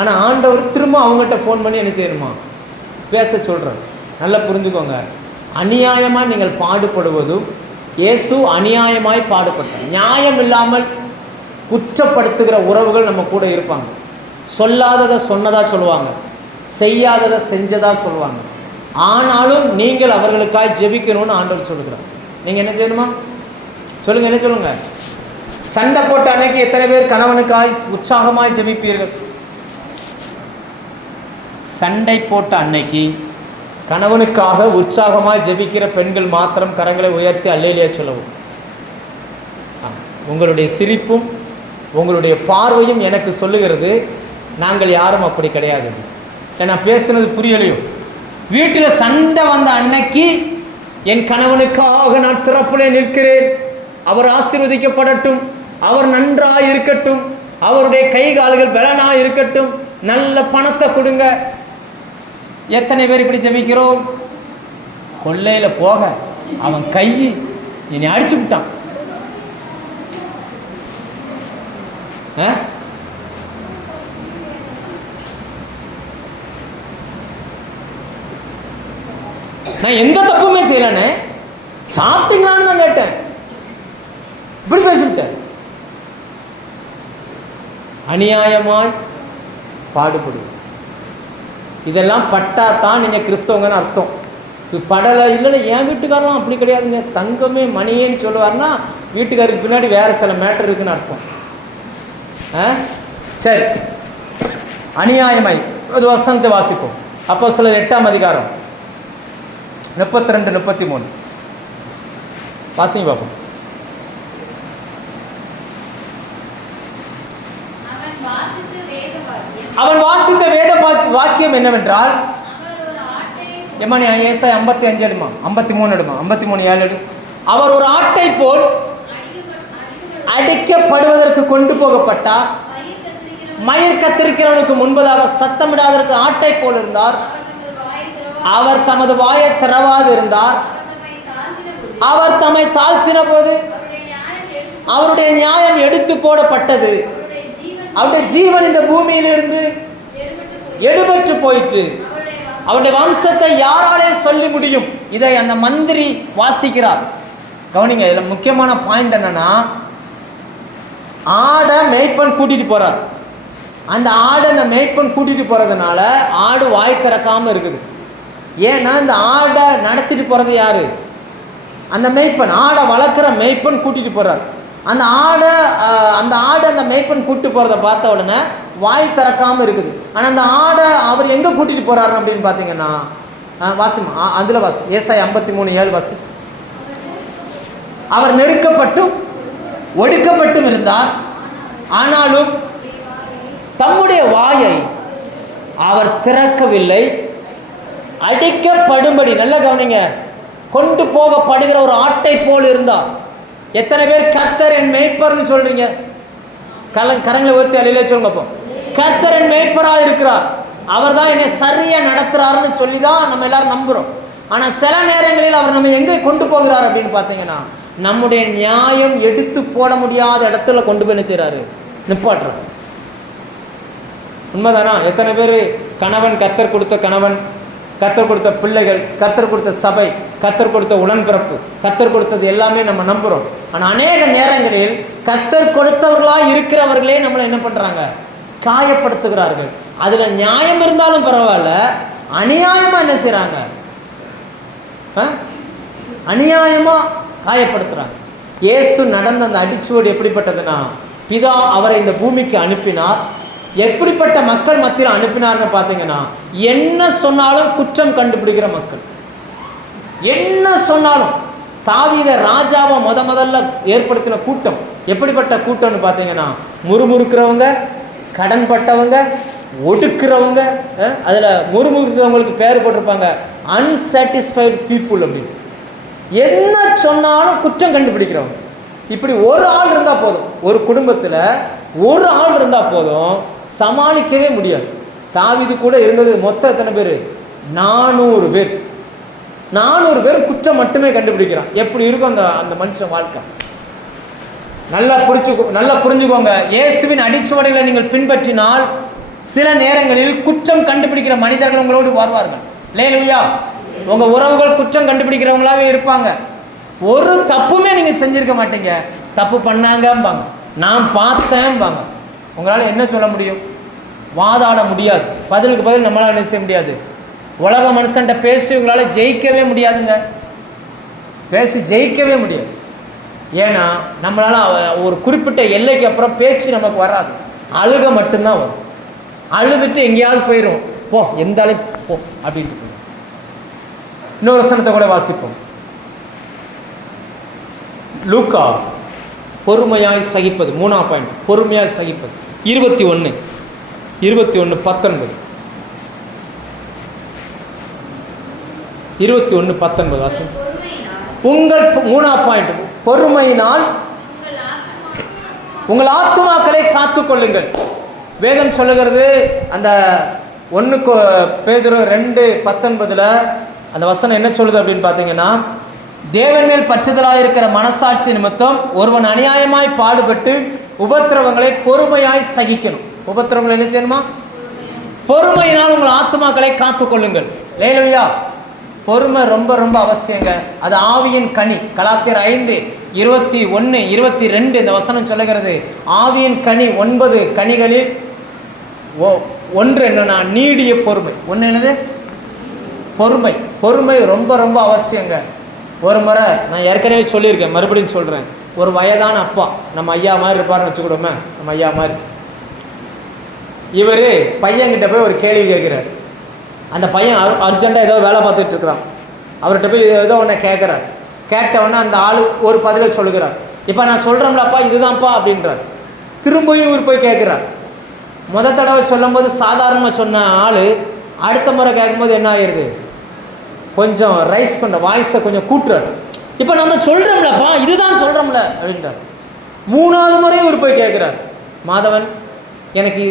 ஆனால் ஆண்டவர் திரும்ப அவங்கள்ட்ட ஃபோன் பண்ணி என்ன செய்யணுமா, பேச சொல்கிறார். நல்லா புரிஞ்சுக்கோங்க. அநியாயமாக நீங்கள் பாடுபடுவதும், இயேசு அநியாயமாய் பாடுபட்டார். நியாயம் இல்லாமல் குற்றப்படுத்துகிற உறவுகள் நம்ம கூட இருப்பாங்க. சொல்லாததை சொன்னதாக சொல்லுவாங்க, செய்யாததை செஞ்சதாக சொல்லுவாங்க. ஆனாலும் நீங்கள் அவர்களுக்காய் ஜெபிக்கணும்னு ஆண்டவர் சொல்லுகிறார். நீங்கள் என்ன செய்யணுமா சொல்லுங்கள், என்ன சொல்லுங்கள்? சண்டை போட்ட அன்னைக்கு எத்தனை பேர் கணவனுக்காய் உற்சாகமாய் ஜெபிப்பீர்கள்? சண்டை போட்ட அன்னைக்கு கணவனுக்காக உற்சாகமாய் ஜெபிக்கிற பெண்கள் மாத்திரம் கரங்களை உயர்த்தி அல்லேலியா சொல்லவும். உங்களுடைய சிரிப்பும் உங்களுடைய பார்வையும் எனக்கு சொல்லுகிறது நாங்கள் யாரும் அப்படி கிடையாது. நான் பேசுனது புரியலையோ? வீட்டில் சண்டை வந்த அன்னைக்கு என் கணவனுக்காக நான் திறப்புலே நிற்கிறேன், அவர் ஆசீர்வதிக்கப்படட்டும், அவர் நன்றாக இருக்கட்டும், அவருடைய கை கால்கள் பலனாக இருக்கட்டும், நல்ல பணத்தை கொடுங்க. எத்தனை பேர் இப்படி ஜெபிக்கிறோம்? கொள்ளையில் போக அவன் கை என்னை அடிச்சு விட்டான், நான் எந்த தப்புமே செய்யலனே, சாப்பிட்டீங்களான்னு தான் கேட்டேன், இப்படி பேசிவிட்டேன். அநியாயமாய் பாடுபடுவது, இதெல்லாம் பட்டா தான் நீங்கள் கிறிஸ்தவங்கன்னு அர்த்தம். இது படலை இல்லைன்னா என் வீட்டுக்காரெலாம் அப்படி கிடையாதுங்க, தங்கமே மணியேன்னு சொல்லுவார்னா வீட்டுக்காருக்கு பின்னாடி வேறு சில மேட்டர் இருக்குன்னு அர்த்தம். சரி, அநியாயமாய் ஒரு வசனத்தை வாசிப்போம். அப்போஸ்தலர் 8ஆம் அதிகாரம் 32-33 வாசிங்க பார்ப்போம். அவன் வாசித்த வேத வாக்கியம் என்னவென்றால், ஏசாயா 55 எடுமா, 53 எடுமா, 53:7 எடு. அவர் ஒரு ஆட்டை போல் அடிக்கப்படுவதற்கு கொண்டு போகப்பட்டார், மயிர் கத்திரிக்கிறவனுக்கு முன்பதாக சத்தமிடாதற்கு ஆட்டை போல் இருந்தார். அவர் தமது வாயை திறவாது இருந்தார். அவர் தம்மை தாழ்த்தின போது அவருடைய நியாயம் எடுத்து போடப்பட்டது. அவருடைய ஜீவன் இந்த பூமியிலிருந்து எடுபட்டு போயிற்று. அவருடைய வம்சத்தை யாராலே சொல்லி முடியும்? இதை அந்த மந்திரி வாசிக்கிறார். கவனிங்க, இதில் முக்கியமான பாயிண்ட் என்னன்னா, ஆடை மேய்ப்பன் கூட்டிட்டு போறார். அந்த ஆடை அந்த மேய்ப்பன் கூட்டிட்டு போறதுனால ஆடு வாய் திறக்காம இருக்குது. ஏன்னா இந்த ஆடை நடத்திட்டு போறது யாரு? அந்த மேய்ப்பன். ஆடை வளர்க்குற மேய்ப்பன் கூட்டிட்டு போறார். அந்த ஆடை அந்த மேய்ப்பன் கூட்டிட்டு போறதை பார்த்த உடனே வாய் திறக்காம இருக்குது. ஆனால் அந்த ஆடை அவர் எங்க கூட்டிட்டு போறாரு அப்படின்னு பார்த்தீங்கன்னா, வாசிமா அதுல வாசி, ஏசாயா 53:7 வாசி. அவர் நெருக்கப்பட்டும் ஒடுக்கப்பட்டும் இருந்தார், ஆனாலும் தம்முடைய வாயை அவர் திறக்கவில்லை. அடிக்கப்படும்படி, நல்ல கவனிங்க, கொண்டு போகப்படுகிற ஒரு ஆட்டை போல் இருந்தார். எத்தனை பேர் கர்த்தர் என் மேய்ப்பர்னு சொல்றீங்க? கரங்களை ஒருத்தி அலையிலே சொல்லுங்க. அப்போ கர்த்தர் என் மேய்ப்பரா இருக்கிறார், அவர் தான் என்னை சரியா நடத்துறாருன்னு சொல்லி தான் நம்ம எல்லாரும் நம்புறோம். ஆனா சில நேரங்களில் அவர் நம்ம எங்கே கொண்டு போகிறார் அப்படின்னு பார்த்தீங்கன்னா, நம்முடைய நியாயம் எடுத்து போட முடியாத இடத்துல கொண்டு போய் என்ன செய்றாரு? நிப்பாட்டுறாரு. உண்மைதானா? எத்தனை பேர் கணவன், கர்த்தர் கொடுத்த கணவன், கர்த்தர் கொடுத்த பிள்ளைகள், கர்த்தர் கொடுத்த சபை, கர்த்தர் கொடுத்த உடன்பிறப்பு, கர்த்தர் கொடுத்தது எல்லாமே நம்ம நம்புகிறோம். ஆனால் அநேக நேரங்களில் கர்த்தர் கொடுத்தவர்களாக இருக்கிறவர்களே நம்மளை என்ன பண்ணுறாங்க? காயப்படுத்துகிறார்கள். அதில் நியாயம் இருந்தாலும் பரவாயில்ல, அநியாயமாக என்ன செய்கிறாங்க? அநியாயமாக காயப்படுத்துகிறாங்க. இயேசு நடந்த அந்த அடிச்சுவடு எப்படிப்பட்டதுன்னா, பிதா அவரை இந்த பூமிக்கு அனுப்பினார். எப்படிப்பட்ட மக்கள் மத்தியில் அனுப்பினார்னு பார்த்தீங்கன்னா, என்ன சொன்னாலும் குற்றம் கண்டுபிடிக்கிற மக்கள். என்ன சொன்னாலும், தாவீதை ராஜாவை முதல்ல ஏற்படுத்தின கூட்டம் எப்படிப்பட்ட கூட்டம்னு பார்த்தீங்கன்னா, முறுமுறுக்கிறவங்க, கடன்பட்டவங்க, ஒடுக்கிறவங்க. அதில் முறுமுறுக்கிறவங்களுக்கு பேர் போட்டிருப்பாங்க அன்சாட்டிஸ்ஃபைடு பீப்புள் அப்படின்னு. என்ன சொன்னாலும் குற்றம் கண்டுபிடிக்கிறவங்க. இப்படி ஒரு ஆள் இருந்தால் போதும், ஒரு குடும்பத்தில் ஒரு ஆள் இருந்தால் போதும், சமாளிக்கவே முடியாது. தாவீது கூட இருந்தது மொத்தம் எத்தனை பேர்? 400 பேர். 400 பேர் குற்றம் மட்டுமே கண்டுபிடிக்கிறான். எப்படி இருக்கும் அந்த மனுஷன் வாழ்க்கை? நல்லா புரிஞ்சுக்கோங்க. இயேசுவின் அடிச்சுவடைகளை நீங்கள் பின்பற்றினால் சில நேரங்களில் குற்றம் கண்டுபிடிக்கிற மனிதர்கள் உங்களோடு வருவார்கள். அல்லேலூயா. உங்க உறவுகள் குற்றம் கண்டுபிடிக்கிறவங்களாவே இருப்பாங்க. ஒரு தப்புமே நீங்க செஞ்சிருக்க மாட்டீங்க, தப்பு பண்ணாங்கம்பாங்க, நான் பார்த்தேன்பாங்க. உங்களால் என்ன சொல்ல முடியும்? வாதாட முடியாது. பதிலுக்கு பதில் நம்மளால் என்ன செய்ய முடியாது. உலக மனுஷன்ட்ட பேசி உங்களால் ஜெயிக்கவே முடியாதுங்க. பேசி ஜெயிக்கவே முடியாது. ஏன்னா நம்மளால் ஒரு குறிப்பிட்ட எல்லைக்கு அப்புறம் பேச்சு நமக்கு வராது, அழுக மட்டும்தான் வரும். அழுதுட்டு எங்கேயாவது போயிடும், போ எந்தாலும் போ அப்படின்ட்டு போயிடும். இன்னொரு வசனத்தை கூட வாசிப்போம். லூக்கா பொறுமையாய் சகிப்பது, 3ஆம் பாயிண்ட், பொறுமையாய் சகிப்பது. 21:19 21:19 வாசம். உங்கள் 3ஆம் பாயிண்ட், பொறுமையினால் உங்கள் ஆத்துமாக்களை காத்து கொள்ளுங்கள். வேதம் சொல்லுகிறது, அந்த 1 பேதுரு 2:19 அந்த வசனம் என்ன சொல்லுது அப்படின்னு பார்த்தீங்கன்னா, தேவன் மேல் பற்றுதலாக இருக்கிற மனசாட்சி நிமித்தம் ஒருவன் அநியாயமாய் பாடுபட்டு உபத்திரவங்களை பொறுமையாய் சகிக்கணும். உபத்திரவங்களை என்ன செய்யணுமா? பொறுமையினால் உங்கள் ஆத்துமாக்களை காத்து கொள்ளுங்கள். அல்லேலூயா. பொறுமை ரொம்ப ரொம்ப அவசியங்க. அது ஆவியின் கனி. கலாத்தியர் 5:21-22 இந்த வசனம் சொல்லுகிறது, ஆவியின் கனி 9 கனிகளில் ஒன்று என்னன்னா நீடிய பொறுமை. ஒன்று என்னது? பொறுமை. பொறுமை ரொம்ப ரொம்ப அவசியங்க. ஒரு முறை நான் ஏற்கனவே சொல்லியிருக்கேன், மறுபடியும் சொல்கிறேன். ஒரு வயதான அப்பா, நம்ம ஐயா மாதிரி இருப்பார்னு வச்சுக்கிடுமே, நம்ம ஐயா மாதிரி. இவர் பையன்கிட்ட போய் ஒரு கேள்வி கேட்குறார். அந்த பையன் அர்ஜென்ட்டாக ஏதோ வேலை பார்த்துட்டு இருக்கிறான். அவர்கிட்ட போய் ஏதோ ஒன்று கேட்குறார். கேட்டவுடனே அந்த ஆள் ஒரு பதிலை சொல்லுகிறார். இப்போ நான் சொல்கிறோம்லப்பா இதுதான்ப்பா அப்படின்றார். திரும்பியும் இவர் போய் கேட்குறார். தடவை சொல்லும் போது சாதாரணமாக சொன்ன ஆள் அடுத்த முறை கேட்கும்போது என்ன ஆகிடுது, கொஞ்சம் ரைஸ் பண்ணுற வாய்ஸை கொஞ்சம் கூட்டுறாரு. இப்போ நான் தான் சொல்கிறோம்லப்பா இதுதான் சொல்கிறோம்ல அப்படின்றார். 3ஆவது முறையும் இவர் போய் கேட்குறார், மாதவன் எனக்கு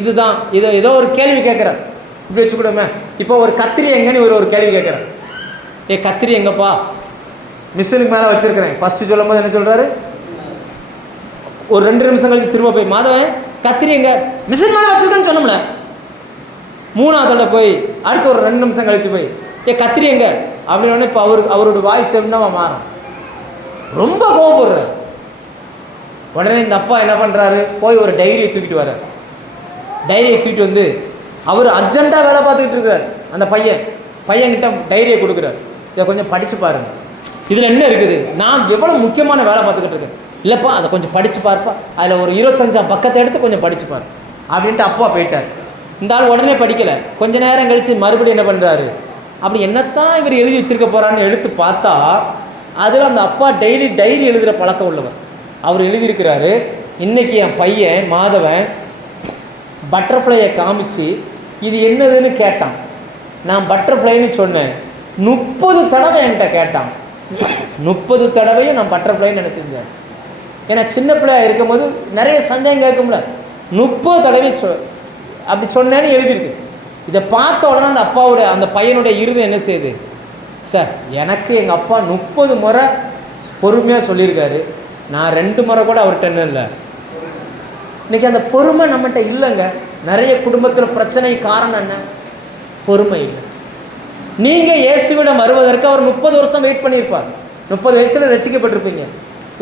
இதுதான் ஏதோ ஒரு கேள்வி கேட்குறார். இப்படி வச்சுக்கூடமே. இப்போ ஒரு கத்திரி எங்கன்னு இவர் ஒரு கேள்வி கேட்குறார். கத்திரி எங்கப்பா? மிஷினுக்கு மேலே வச்சுருக்கிறேன். ஃபஸ்ட்டு சொல்லும் போது என்ன சொல்கிறாரு, ஒரு 2 நிமிஷம் கழிச்சு திரும்ப போய், மாதவன் கத்திரி எங்க? மிஷின் மேலே வச்சுருக்கேன்னு சொன்னோம்ல. 3ஆவது போய் அடுத்து ஒரு 2 நிமிஷம் கழிச்சு போய் கத்திரி எங்க அப்படின்னு. இப்போ அவரோட வாய்ஸ் எப்படின்னா மாறும். ரொம்ப கோபப்படுறாரு. உடனே இந்த அப்பா என்ன பண்ணுறாரு, போய் ஒரு டைரியை தூக்கிட்டு வர்றார். டைரியை தூக்கிட்டு வந்து அவர் அர்ஜென்ட்டாக வேலை பார்த்துக்கிட்டு இருக்கிறார். அந்த பையன்கிட்ட டைரியை கொடுக்குறார். இதை கொஞ்சம் படித்து பாருங்க, இதில் என்ன இருக்குது, நான் எவ்வளோ முக்கியமான வேலை பார்த்துக்கிட்டு இருக்கேன். இல்லைப்பா அதை கொஞ்சம் படித்து பார்ப்பா, அதில் ஒரு 25 பக்கத்தை எடுத்து கொஞ்சம் படித்து பாரு அப்படின்ட்டு அப்பா போயிட்டார். இந்த ஆள் உடனே படிக்கலை. கொஞ்ச நேரம் கழித்து மறுபடியும் என்ன பண்ணுறாரு, அப்படி என்னத்தான் இவர் எழுதி வச்சுருக்க போகிறான்னு எடுத்து பார்த்தா அதில் அந்த அப்பா டைரி எழுதுகிற பழக்கம் உள்ளவர். அவர் எழுதியிருக்கிறாரு, இன்றைக்கி என் பையன் மாதவன் பட்டர்ஃப்ளையை காமிச்சு இது என்னதுன்னு கேட்டான். நான் பட்டர்ஃப்ளைன்னு சொன்னேன். 30 தடவை என்கிட்ட கேட்டான். 30 தடவையும் நான் பட்டர்ஃப்ளைன்னு நினச்சிருந்தேன். ஏன்னா சின்ன பிள்ளையாக இருக்கும்போது நிறைய சந்தேகம் கேட்கும்ல. 30 தடவை அப்படி சொன்னேன்னு எழுதியிருக்கு. இதை பார்த்த உடனே அந்த பையனுடைய இருதயம் என்ன செய்யுது, சார் எனக்கு எங்கள் அப்பா 30 முறை பொறுமையாக சொல்லியிருக்காரு, நான் 2 முறை கூட அவர்கிட்ட என்ன இல்லை. இன்றைக்கி அந்த பொறுமை நம்மகிட்ட இல்லைங்க. நிறைய குடும்பத்தில் பிரச்சனை காரணம் என்ன, பொறுமை இல்லை. நீங்கள் இயேசுவிடம் வருவதற்கு அவர் 30 வருஷம் வெயிட் பண்ணியிருப்பார். 30 வயசில் ரசிக்கப்பட்டிருப்பீங்க.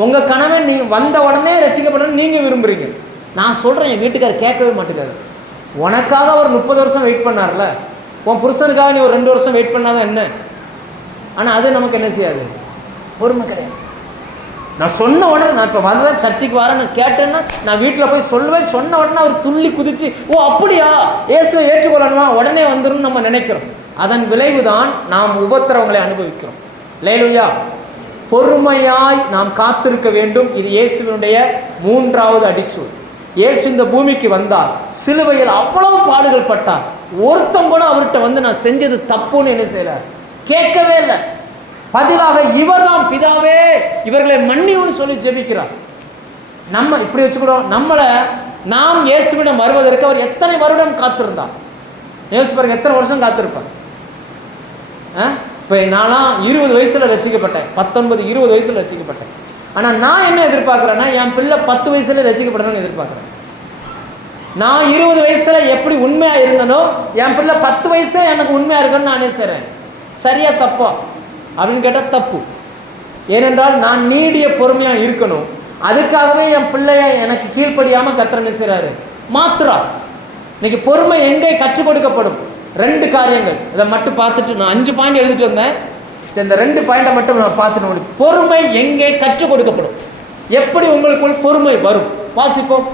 உங்கள் கணவன் நீங்கள் வந்த உடனே ரசிக்கப்படணும்னு நீங்கள் விரும்புகிறீங்க. நான் சொல்கிறேன், என் வீட்டுக்காரர் கேட்கவே மாட்டேங்காரு. உனக்காக அவர் 30 வருஷம் வெயிட் பண்ணார்ல, உன் புருஷனுக்காக நீ ஒரு 2 வருஷம் வெயிட் பண்ணாதான் என்ன. ஆனால் அது நமக்கு என்ன செய்யாது, பொறுமை கிடையாது. நான் சொன்ன உடனே, நான் இப்போ வரதான் சர்ச்சைக்கு வரேன், நான் கேட்டேன்னா நான் வீட்டில் போய் சொல்லுவேன். சொன்ன உடனே அவர் துள்ளி குதிச்சு, ஓ அப்படியா இயேசுவை ஏற்றுக்கொள்ளணுமா, உடனே வந்துடும் நம்ம நினைக்கிறோம். அதன் விளைவுதான் நாம் உபத்திரவங்களை அனுபவிக்கிறோம். அல்லேலூயா. பொறுமையாய் நாம் காத்திருக்க வேண்டும். இது இயேசுவினுடைய 3வது அடிச்சூர். இயேசு இந்த பூமிக்கு வந்தார், சிலுவையில் அவ்வளவு பாடுகள் பட்டார். ஒருத்தம் கூட அவர்கிட்ட வந்து நான் செஞ்சது தப்புன்னு என்ன செய்யறார், கேட்கவே இல்லை. பதிலாக இவர் தான் பிதாவே இவர்களை மன்னியும்னு சொல்லி ஜெபிக்கிறார். நம்ம இப்படி வச்சுக்கிறோம். நாம் இயேசுவிடம் வருவதற்கு அவர் எத்தனை வருடம் காத்திருந்தார் யோசிச்சு பாருங்க. எத்தனை வருஷம் காத்திருப்பார். இப்போ நான்லாம் 20 வயசில் ரசிக்கப்பட்டேன், 19 20 வயசில் ரசிக்கப்பட்டேன். ஆனால் நான் என்ன எதிர்பார்க்குறேன்னா, என் பிள்ளை 10 வயசுல ரசிக்கப்படணும்னு எதிர்பார்க்குறேன். நான் 20 வயசில் எப்படி உண்மையாக இருந்தனோ என் பிள்ளை 10 வயசே எனக்கு உண்மையாக இருக்குன்னு நானே செய்கிறேன். சரியா தப்பா அப்படின்னு கேட்டால் தப்பு. ஏனென்றால் நான் நீடிய பொறுமையாக இருக்கணும். அதுக்காகவே என் பிள்ளைய எனக்கு கீழ்ப்படியாமல் கர்த்தர் என்ன செய்கிறாரு, மாத்துறா. இன்னைக்கு பொறுமை எங்கே கற்றுக் கொடுக்கப்படும்? 2 காரியங்கள். இதை மட்டும் பார்த்துட்டு நான் 5 பாயிண்ட் எழுதிட்டு வந்தேன். சரி, இந்த 2 பாயிண்டை மட்டும் நான் பார்த்துட்டு முடியும். பொறுமை எங்கே கற்றுக் கொடுக்கப்படும், எப்படி உங்களுக்குள் பொறுமை வரும்? வாசிப்போம்.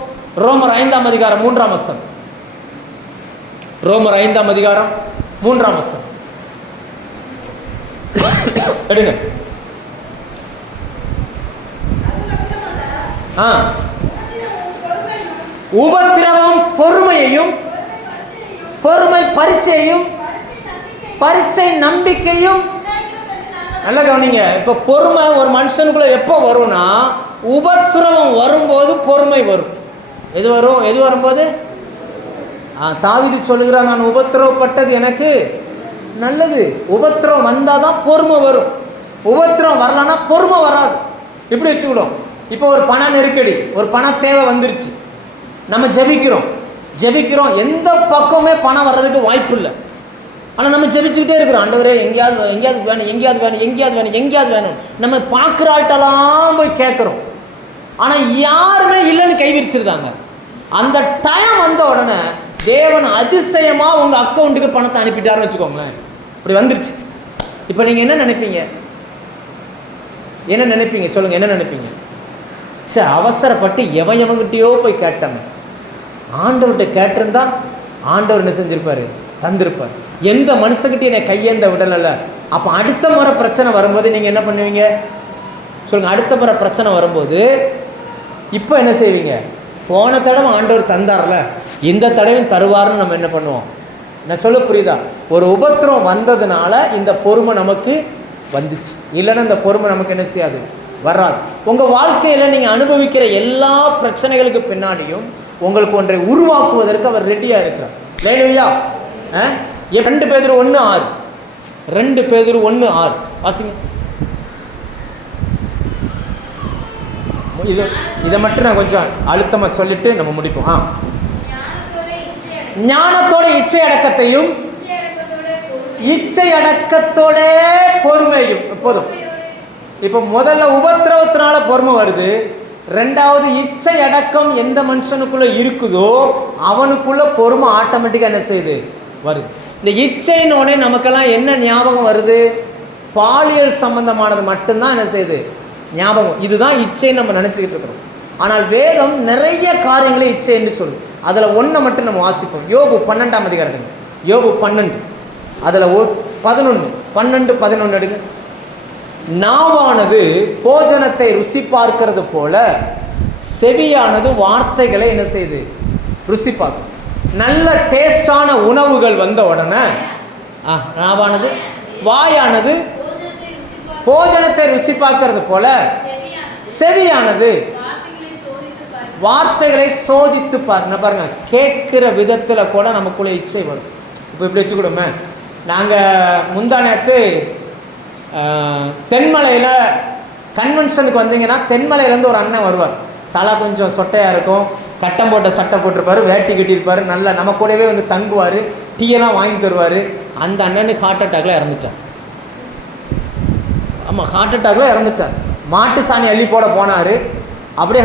ரோமர் 5ஆம் அதிகாரம் 3ஆம் வசனம். ரோமர் 5ஆம் அதிகாரம் 3ஆம் வசனம் எடுங்க. உபத்திரவம் பொறுமையையும், பொறுமை பரீட்சையும், பரீட்சை நம்பிக்கையும். நல்லா கவனிங்க. இப்போ பொறுமை ஒரு மனுஷனுக்குள்ள எப்போ வரும்னா, உபத்திரவம் வரும்போது பொறுமை வரும். எது வரும்? எது வரும்போது? தாவீது சொல்லுகிறான், நான் உபத்திரவப்பட்டது எனக்கு நல்லது. உபத்திரவம் வந்தால் தான் பொறுமை வரும். உபத்திரவம் வரலன்னா பொறுமை வராது. இப்படி வச்சுக்கிடும். இப்போ ஒரு பண நெருக்கடி, ஒரு பண தேவை வந்துருச்சு, நம்ம ஜெபிக்கிறோம். எந்த பக்கமே பணம் வர்றதுக்கு வாய்ப்பு இல்லை. ஆனால் நம்ம ஜெபிச்சுக்கிட்டே இருக்கிறோம், ஆண்டவரே எங்கேயாவது வேணும். நம்ம பார்க்குற ஆள்கிட்டலாம் போய் கேட்குறோம். ஆனால் யாருமே இல்லைன்னு கை விரிச்சிருந்தாங்க. அந்த டைம் வந்த உடனே தேவன் அதிசயமாக உங்கள் அக்கௌண்ட்டுக்கு பணத்தை அனுப்பிட்டாருன்னு வச்சுக்கோங்க. இப்படி வந்துருச்சு. இப்போ நீங்கள் என்ன நினைப்பீங்க? சொல்லுங்கள், என்ன நினைப்பீங்க? சரி, அவசரப்பட்டு எவன்கிட்டயோ போய் கேட்டாங்க. ஆண்டவர்கிட்ட கேட்டிருந்தா ஆண்டவர் என்ன செஞ்சிருப்பாரு, தந்திருப்பார். எந்த மனுஷங்கிட்டையும் என்னை கையேந்த விடலை. அப்போ அடுத்த முறை பிரச்சனை வரும்போது நீங்கள் என்ன பண்ணுவீங்க சொல்லுங்கள்? அடுத்த முறை பிரச்சனை வரும்போது இப்போ என்ன செய்வீங்க? போன தடவை ஆண்டவர் தந்தார்ல, இந்த தடவையும் தருவார்னு நம்ம என்ன பண்ணுவோம்? நான் சொல்ல புரியுதா? ஒரு உபத்திரம் வந்ததுனால இந்த பொறுமை நமக்கு வந்துச்சு. இல்லைன்னா இந்த பொறுமை நமக்கு என்ன செய்யாது, வராது. உங்கள் வாழ்க்கையில் நீங்கள் அனுபவிக்கிற எல்லா பிரச்சனைகளுக்கு பின்னாடியும் உங்களுக்கு ஒன்றை உருவாக்குவதற்கு அவர் ரெடியாக இருக்கிறார். இல்லையா? 2 பேதுரு 1:6. 2 பேதுரு 1:6 வாசிங்க. இதை மட்டும் நான் கொஞ்சம் அழுத்தமாக சொல்லிட்டு நம்ம முடிப்போம். ஞானத்தோட இச்சை அடக்கத்தையும், இச்சை அடக்கத்தோட பொறுமையும். போதும். இப்போ முதல்ல உபத்திரவத்தினால பொறுமை வருது, ரெண்டாவது இச்சை அடக்கம் எந்த மனுஷனுக்குள்ள இருக்குதோ அவனுக்குள்ள பொறுமை ஆட்டோமேட்டிக்காக என்ன செய்யுது, வருது. இந்த இச்சையினோடனே நமக்கெல்லாம் என்ன ஞாபகம் வருது, பாலியல் சம்பந்தமானது மட்டும்தான் என்ன செய்யுது ஞாபகம். இதுதான் இச்சை நம்ம நினச்சிக்கிட்டு இருக்கிறோம். ஆனால் வேதம் நிறைய காரியங்களை இச்சை என்று சொல்லுது. அதில் ஒன்றை மட்டும் நம்ம வாசிப்போம். யோபு 12ஆம் அதிகாரம், யோபு 12 அதில் 11 12 11 எடுங்க. நாவானது போஜனத்தை ருசி பார்க்கிறது போல செவியானது வார்த்தைகளை என்ன செய்யுது, ருசி பார்க்கும். நல்ல டேஸ்டான உணவுகள் வந்த உடனே நாவானது, வாயானது போஜனத்தை ருசி பார்க்கிறது போல செவியானது வார்த்தைகளை சோதித்து பாருங்க. கேட்கிற விதத்தில் கூட நமக்குள்ள இச்சை வரும். இப்போ இப்படி வச்சுக்கிடுமே, நாங்கள் முந்தானத்து தென்மலையில் கன்வென்ஷனுக்கு வந்தீங்கன்னா தென்மலையிலேருந்து ஒரு அண்ணன் வருவார். தலை கொஞ்சம் சொட்டையாக இருக்கும், கட்டம் போட்ட சட்டை போட்டிருப்பார், வேட்டி கட்டியிருப்பார், நல்லா நம்ம கூடவே வந்து தங்குவார், டீயெல்லாம் வாங்கி தருவார். அந்த அண்ணனுக்கு ஹார்ட் அட்டாக்ல இறந்துட்டார். ஆமாம், ஹார்ட் அட்டாக்ல இறந்துட்டார். மாட்டு சாணி அள்ளி போட போனார், அப்படியே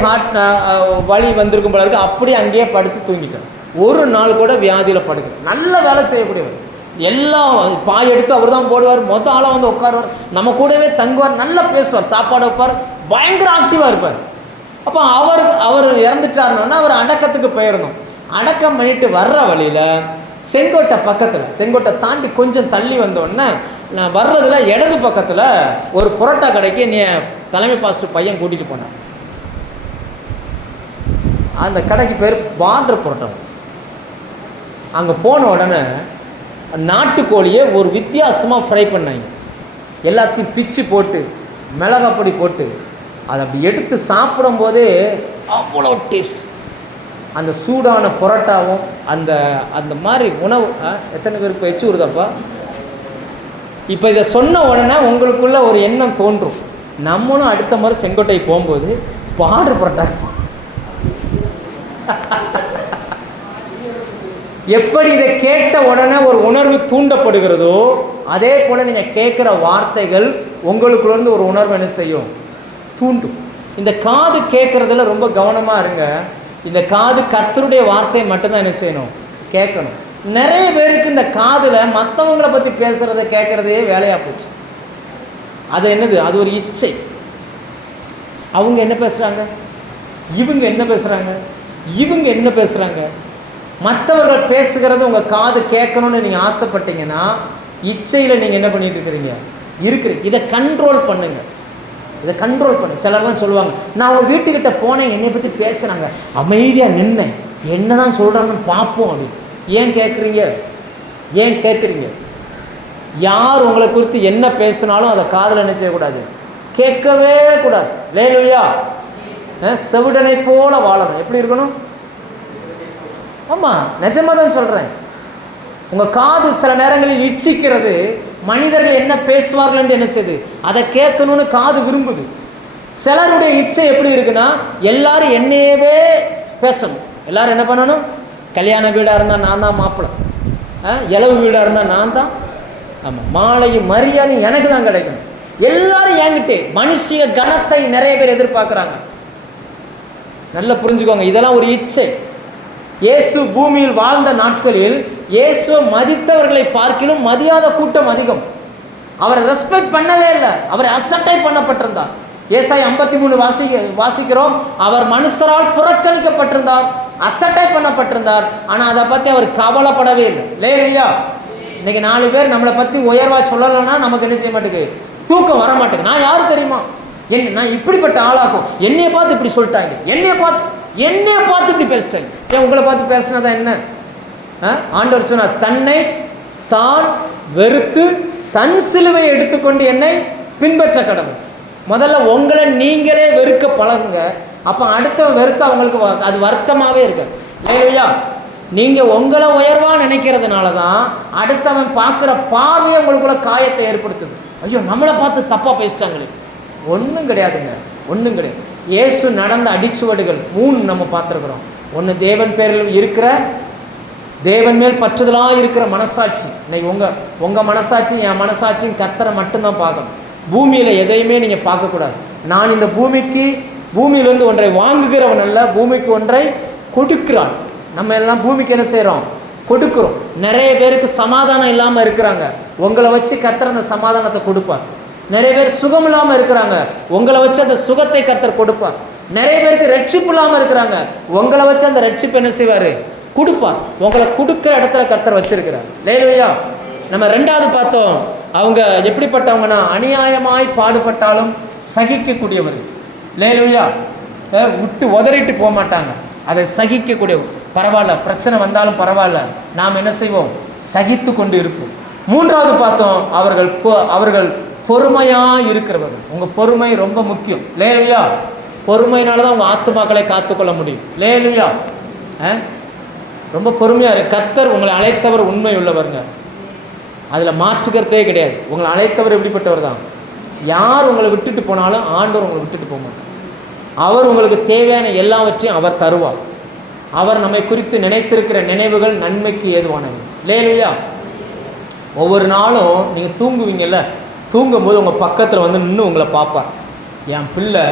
வலி வந்திருக்கும் போல இருக்கு, அப்படியே அங்கேயே படுத்து தூங்கிட்டார். ஒரு நாள் கூட வியாதியில் படுக்கிறார். நல்ல வேலை செய்யக்கூடியவர், எல்லாம் பாய் எடுத்து அவர் தான் போடுவார், மொத்த ஆளாக வந்து உட்காருவார், நம்ம கூடவே தங்குவார், நல்லா பேசுவார், சாப்பாடு வைப்பார், பயங்கர ஆக்டிவாக இருப்பார். அப்போ அவர் இறந்துட்டாருன்னா அவர் அடக்கத்துக்கு போயிருந்தோம். அடக்கம் பண்ணிட்டு வர்ற வழியில் செங்கோட்டை பக்கத்தில், செங்கோட்டை தாண்டி கொஞ்சம் தள்ளி வந்தோடனே நான் வர்றதுல இடது பக்கத்தில் ஒரு புரோட்டா கடைக்கு நீ தலைமை பாஸ்டர் பையன் கூட்டிகிட்டு போனான். அந்த கடைக்கு பேர் பார்டர் புரோட்டா. அங்கே போன உடனே நாட்டுக்கோழியை ஒரு வித்தியாசமாக ஃப்ரை பண்ணாங்க. எல்லாத்தையும் பிச்சு போட்டு மிளகாப்பொடி போட்டு அதை அப்படி எடுத்து சாப்பிடும்போதே அவ்வளோ டேஸ்ட். அந்த சூடான புரோட்டாவும் அந்த அந்த மாதிரி உணவு எத்தனை பேருக்கு வச்சு விடுதப்பா. இப்போ இதை சொன்ன உடனே உங்களுக்குள்ள ஒரு எண்ணம் தோன்றும், நம்மளும் அடுத்த முறை செங்கோட்டை போகும்போது பார்டர் புரோட்டா. எப்படி இதை கேட்ட உடனே ஒரு உணர்வு தூண்டப்படுகிறதோ அதே போல் நீங்கள் கேட்குற வார்த்தைகள் உங்களுக்குள்ளேருந்து ஒரு உணர்வு என்ன செய்யும், தூண்டும். இந்த காது கேட்குறதுல ரொம்ப கவனமாக இருங்க. இந்த காது கர்த்தருடைய வார்த்தையை மட்டும்தான் என்ன செய்யணும், கேட்கணும். நிறைய பேருக்கு இந்த காதில் மற்றவங்களை பற்றி பேசுகிறத கேட்குறதே வேலையாக போச்சு. அது என்னது, அது ஒரு இச்சை. அவங்க என்ன பேசுகிறாங்க, இவங்க என்ன பேசுகிறாங்க, இவங்க என்ன பேசுகிறாங்க, மற்றவர்கள் பேசுகிறது உங்கள் காது கேட்கணும்னு நீங்கள் ஆசைப்பட்டீங்கன்னா இச்சையில் நீங்கள் என்ன பண்ணிட்டு இருக்கிறீங்க. இதை கண்ட்ரோல் பண்ணுங்க, இதை கண்ட்ரோல் பண்ணு. சிலர்லாம் சொல்லுவாங்க, நான் அவங்க வீட்டுக்கிட்ட போனேன், என்னை பற்றி பேசுகிறாங்க, அமைதியாக நின்னேன், என்ன தான் சொல்கிறாங்கன்னு பார்ப்போம் அப்படின்னு. ஏன் கேட்குறீங்க? யார் உங்களை குறித்து என்ன பேசினாலும் அதை காதில் என்ன செய்யக்கூடாது, கேட்கவே கூடாது. லேலுயா, செவிடனை போல வாழணும். எப்படி இருக்கணும்? ஆமாம், நிஜமாக தான் சொல்கிறேன். உங்கள் காது சில நேரங்களில் இச்சிக்கிறது, மனிதர்கள் என்ன பேசுவார்கள் என்று என்ன செய்யுது, அதை கேட்கணும்னு காது விரும்புது. சிலருடைய இச்சை எப்படி இருக்குன்னா, எல்லாரும் என்னையவே பேசணும். எல்லாரும் என்ன பண்ணணும், கல்யாண வீடாக இருந்தால் நான் தான் மாப்பிள்ளை, இளவு வீடாக இருந்தால் நான் தான், ஆமாம், மாலையும் மரியாதையும் எனக்கு தான் கிடைக்கணும், எல்லாரும் என்கிட்டே. மனுஷிய கணத்தை நிறைய பேர் எதிர்பார்க்குறாங்க. நல்லா புரிஞ்சுக்கோங்க, இதெல்லாம் ஒரு இச்சை. இயேசு பூமியில் வாழ்ந்த நாட்களில் இயேசுவை மதித்தவர்களை பார்க்கிலும் மதியாத கூட்டம் அதிகம். அவரை ரெஸ்பெக்ட் பண்ணவே இல்லை, அவரை அசட்டை பண்ணப்பட்டிருந்தார். ஏசாயா 53 வாசிக்கிறோம், அவர் மனுஷரால் புறக்கணிக்கப்பட்டிருந்தார், அசட்டை பண்ணப்பட்டிருந்தார். ஆனால் அதை பற்றி அவர் கவலைப்படவே இல்லை. லேலுயா, இன்னைக்கு 4 பேர் நம்மளை பற்றி உயர்வா சொல்லலைன்னா நமக்கு என்ன செய்ய மாட்டேங்குது, தூக்கம் வர மாட்டேங்குது. நான் யாரு தெரியுமா, நான் இப்படிப்பட்ட ஆளாகும், என்னைய பார்த்து இப்படி சொல்லிட்டாங்க, என்னைய பார்த்து இப்படி பேசிட்டாங்க. ஏன் உங்களை பார்த்து பேசினதா என்ன? ஆண்டவர் சொன்னார், தன்னை தான் வெறுத்து தன் சிலுவையை எடுத்துக்கொண்டு என்னை பின்பற்ற கடவுள். முதல்ல உங்களை நீங்களே வெறுக்க பழகுங்க, அப்போ அடுத்தவன் வெறுத்தா அவங்களுக்கு அது வருத்தமாகவே இருக்கு. இல்லையா? நீங்கள் உங்களை உயர்வாக நினைக்கிறதுனால தான் அடுத்தவன் பார்க்குற பார்வையை உங்களுக்குள்ள காயத்தை ஏற்படுத்துது. ஐயோ, நம்மளை பார்த்து தப்பாக பேசிட்டாங்களே. ஒன்றும் கிடையாதுங்க, ஒன்றும் கிடையாது. இயேசு நடந்த அடிச்சுவடுகள் 3 நம்ம பார்த்துருக்குறோம். ஒன்று, தேவன் பேரில் இருக்கிற, தேவன் மேல் பற்றுதலாக இருக்கிற மனசாட்சி. இன்னைக்கு உங்கள் மனசாட்சி என் மனசாட்சியும் கர்த்தரை மட்டும்தான் பார்க்கணும். பூமியில் எதையுமே நீங்கள் பார்க்கக்கூடாது. நான் இந்த பூமியிலேருந்து ஒன்றை வாங்குகிறவன் அல்ல, பூமிக்கு ஒன்றை கொடுக்கிறான். நம்ம எல்லாம் பூமிக்கு என்ன செய்கிறோம்? கொடுக்குறோம். நிறைய பேருக்கு சமாதானம் இல்லாமல் இருக்கிறாங்க, உங்களை வச்சு கர்த்தர் அந்த சமாதானத்தை கொடுப்பார். நிறைய பேர் சுகம் இல்லாமல் இருக்கிறாங்க, உங்களை வச்சு அந்த சுகத்தை கர்த்தர் கொடுப்பார். நிறைய பேருக்கு ரட்சிப்பு இல்லாமல் இருக்கிறாங்க, உங்களை வச்சு அந்த ரட்சிப்பு என்ன செய்வார்? கொடுப்பார். உங்களை கொடுக்குற இடத்துல கர்த்தர் வச்சிருக்கிறார். லேலுயா. நம்ம ரெண்டாவது பார்த்தோம், அவங்க எப்படிப்பட்டவங்கன்னா அநியாயமாய் பாடுபட்டாலும் சகிக்கக்கூடியவர்கள். லேலுயா. விட்டு உதறிட்டு போக மாட்டாங்க, அதை சகிக்கக்கூடிய. பரவாயில்ல, பிரச்சனை வந்தாலும் பரவாயில்ல, நாம் என்ன செய்வோம்? சகித்து கொண்டு இருப்போம். மூன்றாவது பார்த்தோம், அவர்கள் பொறுமையாக இருக்கிறவர்கள். உங்கள் பொறுமை ரொம்ப முக்கியம். லேலுயா. பொறுமையினால தான் உங்கள் ஆத்துமாக்களை காத்துக்கொள்ள முடியும். லேலுயா. ரொம்ப பொறுமையாக இருக்கு. கர்த்தர் உங்களை அழைத்தவர் உண்மை உள்ளவருங்க, அதில் மாற்றுக்கிறதே கிடையாது. உங்களை அழைத்தவர் எப்படிப்பட்டவர் தான்? யார் உங்களை விட்டுட்டு போனாலும் ஆண்டவர் உங்களை விட்டுட்டு போக மாட்டார். அவர் உங்களுக்கு தேவையான எல்லாவற்றையும் அவர் தருவார். அவர் நம்மை குறித்து நினைத்திருக்கிற நினைவுகள் நன்மைக்கு ஏதுவானவை. லேலுயா. ஒவ்வொரு நாளும் நீங்கள் தூங்குவீங்கல்ல, தூங்கும்போது உங்கள் பக்கத்தில் வந்து நின்று உங்களை பார்ப்பார். என் பிள்ளை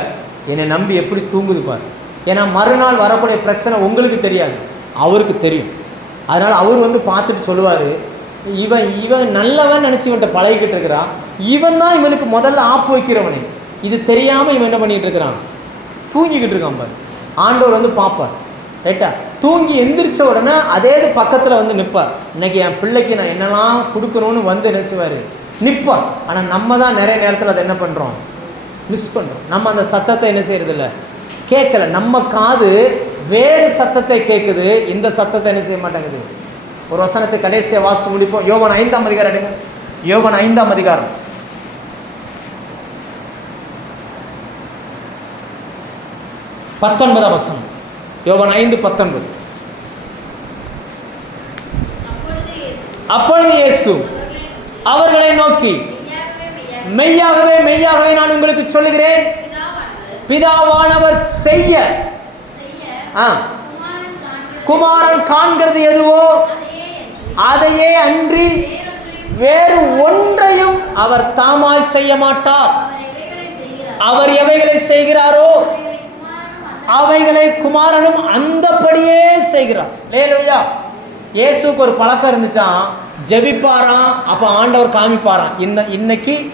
என்னை நம்பி எப்படி தூங்குது பார். ஏன்னா மறுநாள் வரக்கூடிய பிரச்சனை உங்களுக்கு தெரியாது, அவருக்கு தெரியும். அதனால் அவர் வந்து பார்த்துட்டு சொல்லுவார், இவன் நல்லவன் நினச்சி இவன்கிட்ட பழகிக்கிட்டு இருக்கிறான், இவன் தான் இவனுக்கு முதல்ல ஆப்பு வைக்கிறவனே. இது தெரியாமல் இவன் என்ன பண்ணிகிட்டு இருக்கிறான்? தூங்கிக்கிட்டு இருக்கான் பார். ஆண்டவர் வந்து பார்ப்பார். ரைட்டா? தூங்கி எந்திரிச்ச உடனே அதே பக்கத்தில் வந்து நிற்பார். இன்னைக்கு என் பிள்ளைக்கு நான் என்னெல்லாம் கொடுக்கணும்னு வந்து என்ன செய்வார்? நிற்பார். ஆனால் நம்ம தான் நிறைய நேரத்தில் அதை என்ன பண்ணுறோம்? மிஸ் பண்ணுறோம். நம்ம அந்த சத்தத்தை என்ன செய்யறதில்ல, கேட்கல. நம்ம காது வேறு சத்தத்தை கேட்குது, இந்த சத்தத்தை என்ன செய்ய மாட்டேங்குது. ஒரு வசனத்தை கடைசியாக வாசித்து முடிப்போம். யோவான் 5ஆம் அதிகாரம் எடுங்க. யோவான் 5ஆம் அதிகாரம் 19ஆம் வசனம். யோவான் 5:19. அப்பொழுது இயேசு அவர்களை நோக்கி, மெய்யாகவே மெய்யாகவே நான் உங்களுக்கு சொல்லுகிறேன், பிதாவானவர் செய்ய குமாரன் காண்கிறது எதுவோ அதையே அன்றி வேறு ஒன்றையும் அவர் தாமாய் செய்ய மாட்டார். அவர் எவைகளை செய்கிறாரோ அவைகளை குமாரனும் அந்தபடியே செய்கிறார். லேலுயா. இயேசுக்கு ஒரு பழக்கம் இருந்துச்சான், ஜெபிப்பாராம், அப்போ ஆண்டவர் காமிப்பாராம்.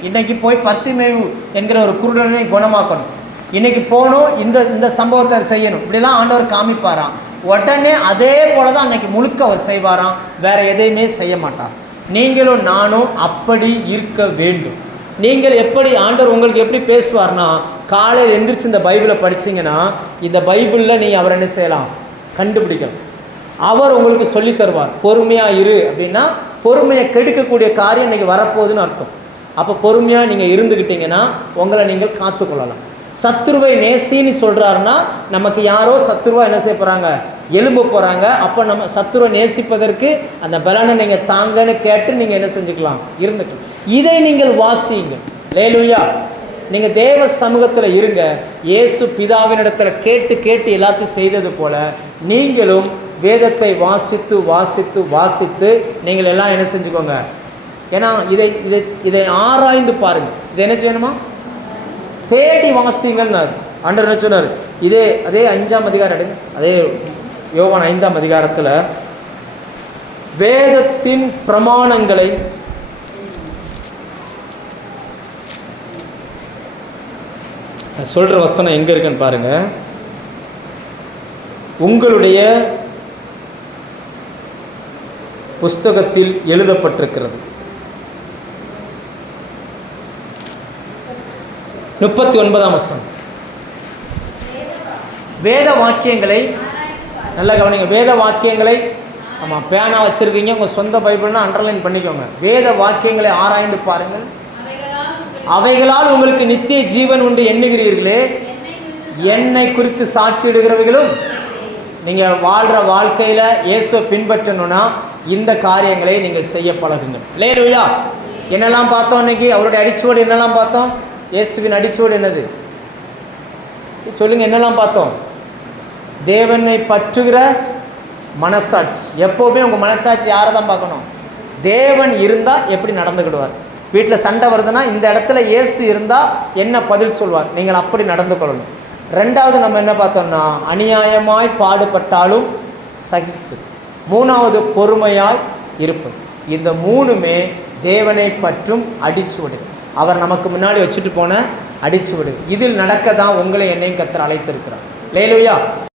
இன்னைக்கு போய் பர்த்திமேயு என்கிற ஒரு குருடனை குணமாக்கணும், இன்னைக்கு போகணும், இந்த சம்பவத்தை செய்யணும், இப்படிலாம் ஆண்டவர் காமிப்பாராம். உடனே அதே போல தான் அன்னைக்கு முழுக்க அவர் செய்வாராம், வேற எதையுமே செய்ய மாட்டார். நீங்களும் நானும் அப்படி இருக்க வேண்டும். நீங்கள் எப்படி ஆண்டவர் உங்களுக்கு எப்படி பேசுவார்னா, காலையில் எந்திரிச்சு இந்த பைபிளை படிச்சிங்கன்னா இந்த பைபிளில் நீங்கள் அவர் என்ன செய்யலாம்? கண்டுபிடிக்கலாம். அவர் உங்களுக்கு சொல்லி தருவார். பொறுமையாக இரு அப்படின்னா பொறுமையை கெடுக்கக்கூடிய காரியம் இன்றைக்கி வரப்போகுதுன்னு அர்த்தம். அப்போ பொறுமையாக நீங்கள் இருந்துக்கிட்டீங்கன்னா உங்களை நீங்கள் காத்துக்கொள்ளலாம். சத்துருவை நேசின்னு சொல்கிறாருன்னா நமக்கு யாரோ சத்துருவா என்ன செய்ய போகிறாங்க? எலும்ப போகிறாங்க. அப்போ நம்ம சத்துருவை நேசிப்பதற்கு அந்த பலனை நீங்கள் தாங்கன்னு கேட்டு நீங்கள் என்ன செஞ்சுக்கலாம்? இருந்துக்கலாம். இதை நீங்கள் வாசியுங்க. லேலுயா. நீங்கள் தேவ சமூகத்தில் இருங்க. இயேசு பிதாவினிடத்தில் கேட்டு கேட்டு எல்லாத்தையும் செய்தது போல நீங்களும் வேதத்தை வாசித்து வாசித்து வாசித்து நீங்கள் எல்லாம் என்ன செஞ்சுக்கோங்க. ஏன்னா இதை ஆராய்ந்து பாருங்கள். இதை என்ன செய்யணுமா? தேடி வாசிங்கள்னார் ஆண்டவர். என்ன சொன்னார்? அதே 5ஆம் அதிகாரம் எடுங்க. அதே யோவான் 5ஆம் அதிகாரத்தில் வேதத்தின் பிரமாணங்களை சொல்கிற வசனம் எங்கே இருக்குன்னு பாருங்க. உங்களுடைய புஸ்தகத்தில் எழுதப்பட்டிருக்கிறது. 39ஆம் வசனம். வேத வாக்கியங்களை நல்லா கவனிங்க. வேத வாக்கியங்களை, ஆமாம், பேனா வச்சுருக்கீங்க, உங்கள் சொந்த பைபிள்னா அண்டர்லைன் பண்ணிக்கோங்க. வேத வாக்கியங்களை ஆராய்ந்து பாருங்கள், அவைகளால் உங்களுக்கு நித்திய ஜீவன் உண்டு எண்ணுகிறீர்களே, என்னை குறித்து சாட்சியிடுகிறவைகளும். நீங்கள் வாழ்கிற வாழ்க்கையில் இயேசுவை பின்பற்றணும்னா இந்த காரியங்களை நீங்கள் செய்ய பழகுங்கள். லேலுயா. என்னெல்லாம் பார்த்தோம் இன்னைக்கு? அவருடைய அடிச்சுவடு என்னெல்லாம் பார்த்தோம்? இயேசுவின் அடிச்சுவடு என்னது சொல்லுங்க? என்னெல்லாம் பார்த்தோம்? தேவனை பற்றுகிற மனசாட்சி. எப்போவுமே உங்கள் மனசாட்சி யாரை தான் பார்க்கணும்? தேவன் இருந்தால் எப்படி நடந்துக்கிடுவார், வீட்டில் சண்டை வருதுன்னா இந்த இடத்துல இயேசு இருந்தால் என்ன பதில் சொல்வார்? நீங்கள் அப்படி நடந்து கொள்ளணும். ரெண்டாவது நம்ம என்ன பார்த்தோம்னா, அநியாயமாய் பாடுபட்டாலும் சகிப்பது. மூணாவது பொறுமையாய் இருப்பது. இந்த மூணுமே தேவனை பற்றும் அடிச்சுவடு. அவர் நமக்கு முன்னாடி வச்சுட்டு போன அடிச்சுவடு. இதில் நடக்க தான் உங்களை என்னையும் கர்த்தர் அழைத்திருக்கிறார். அல்லேலூயா.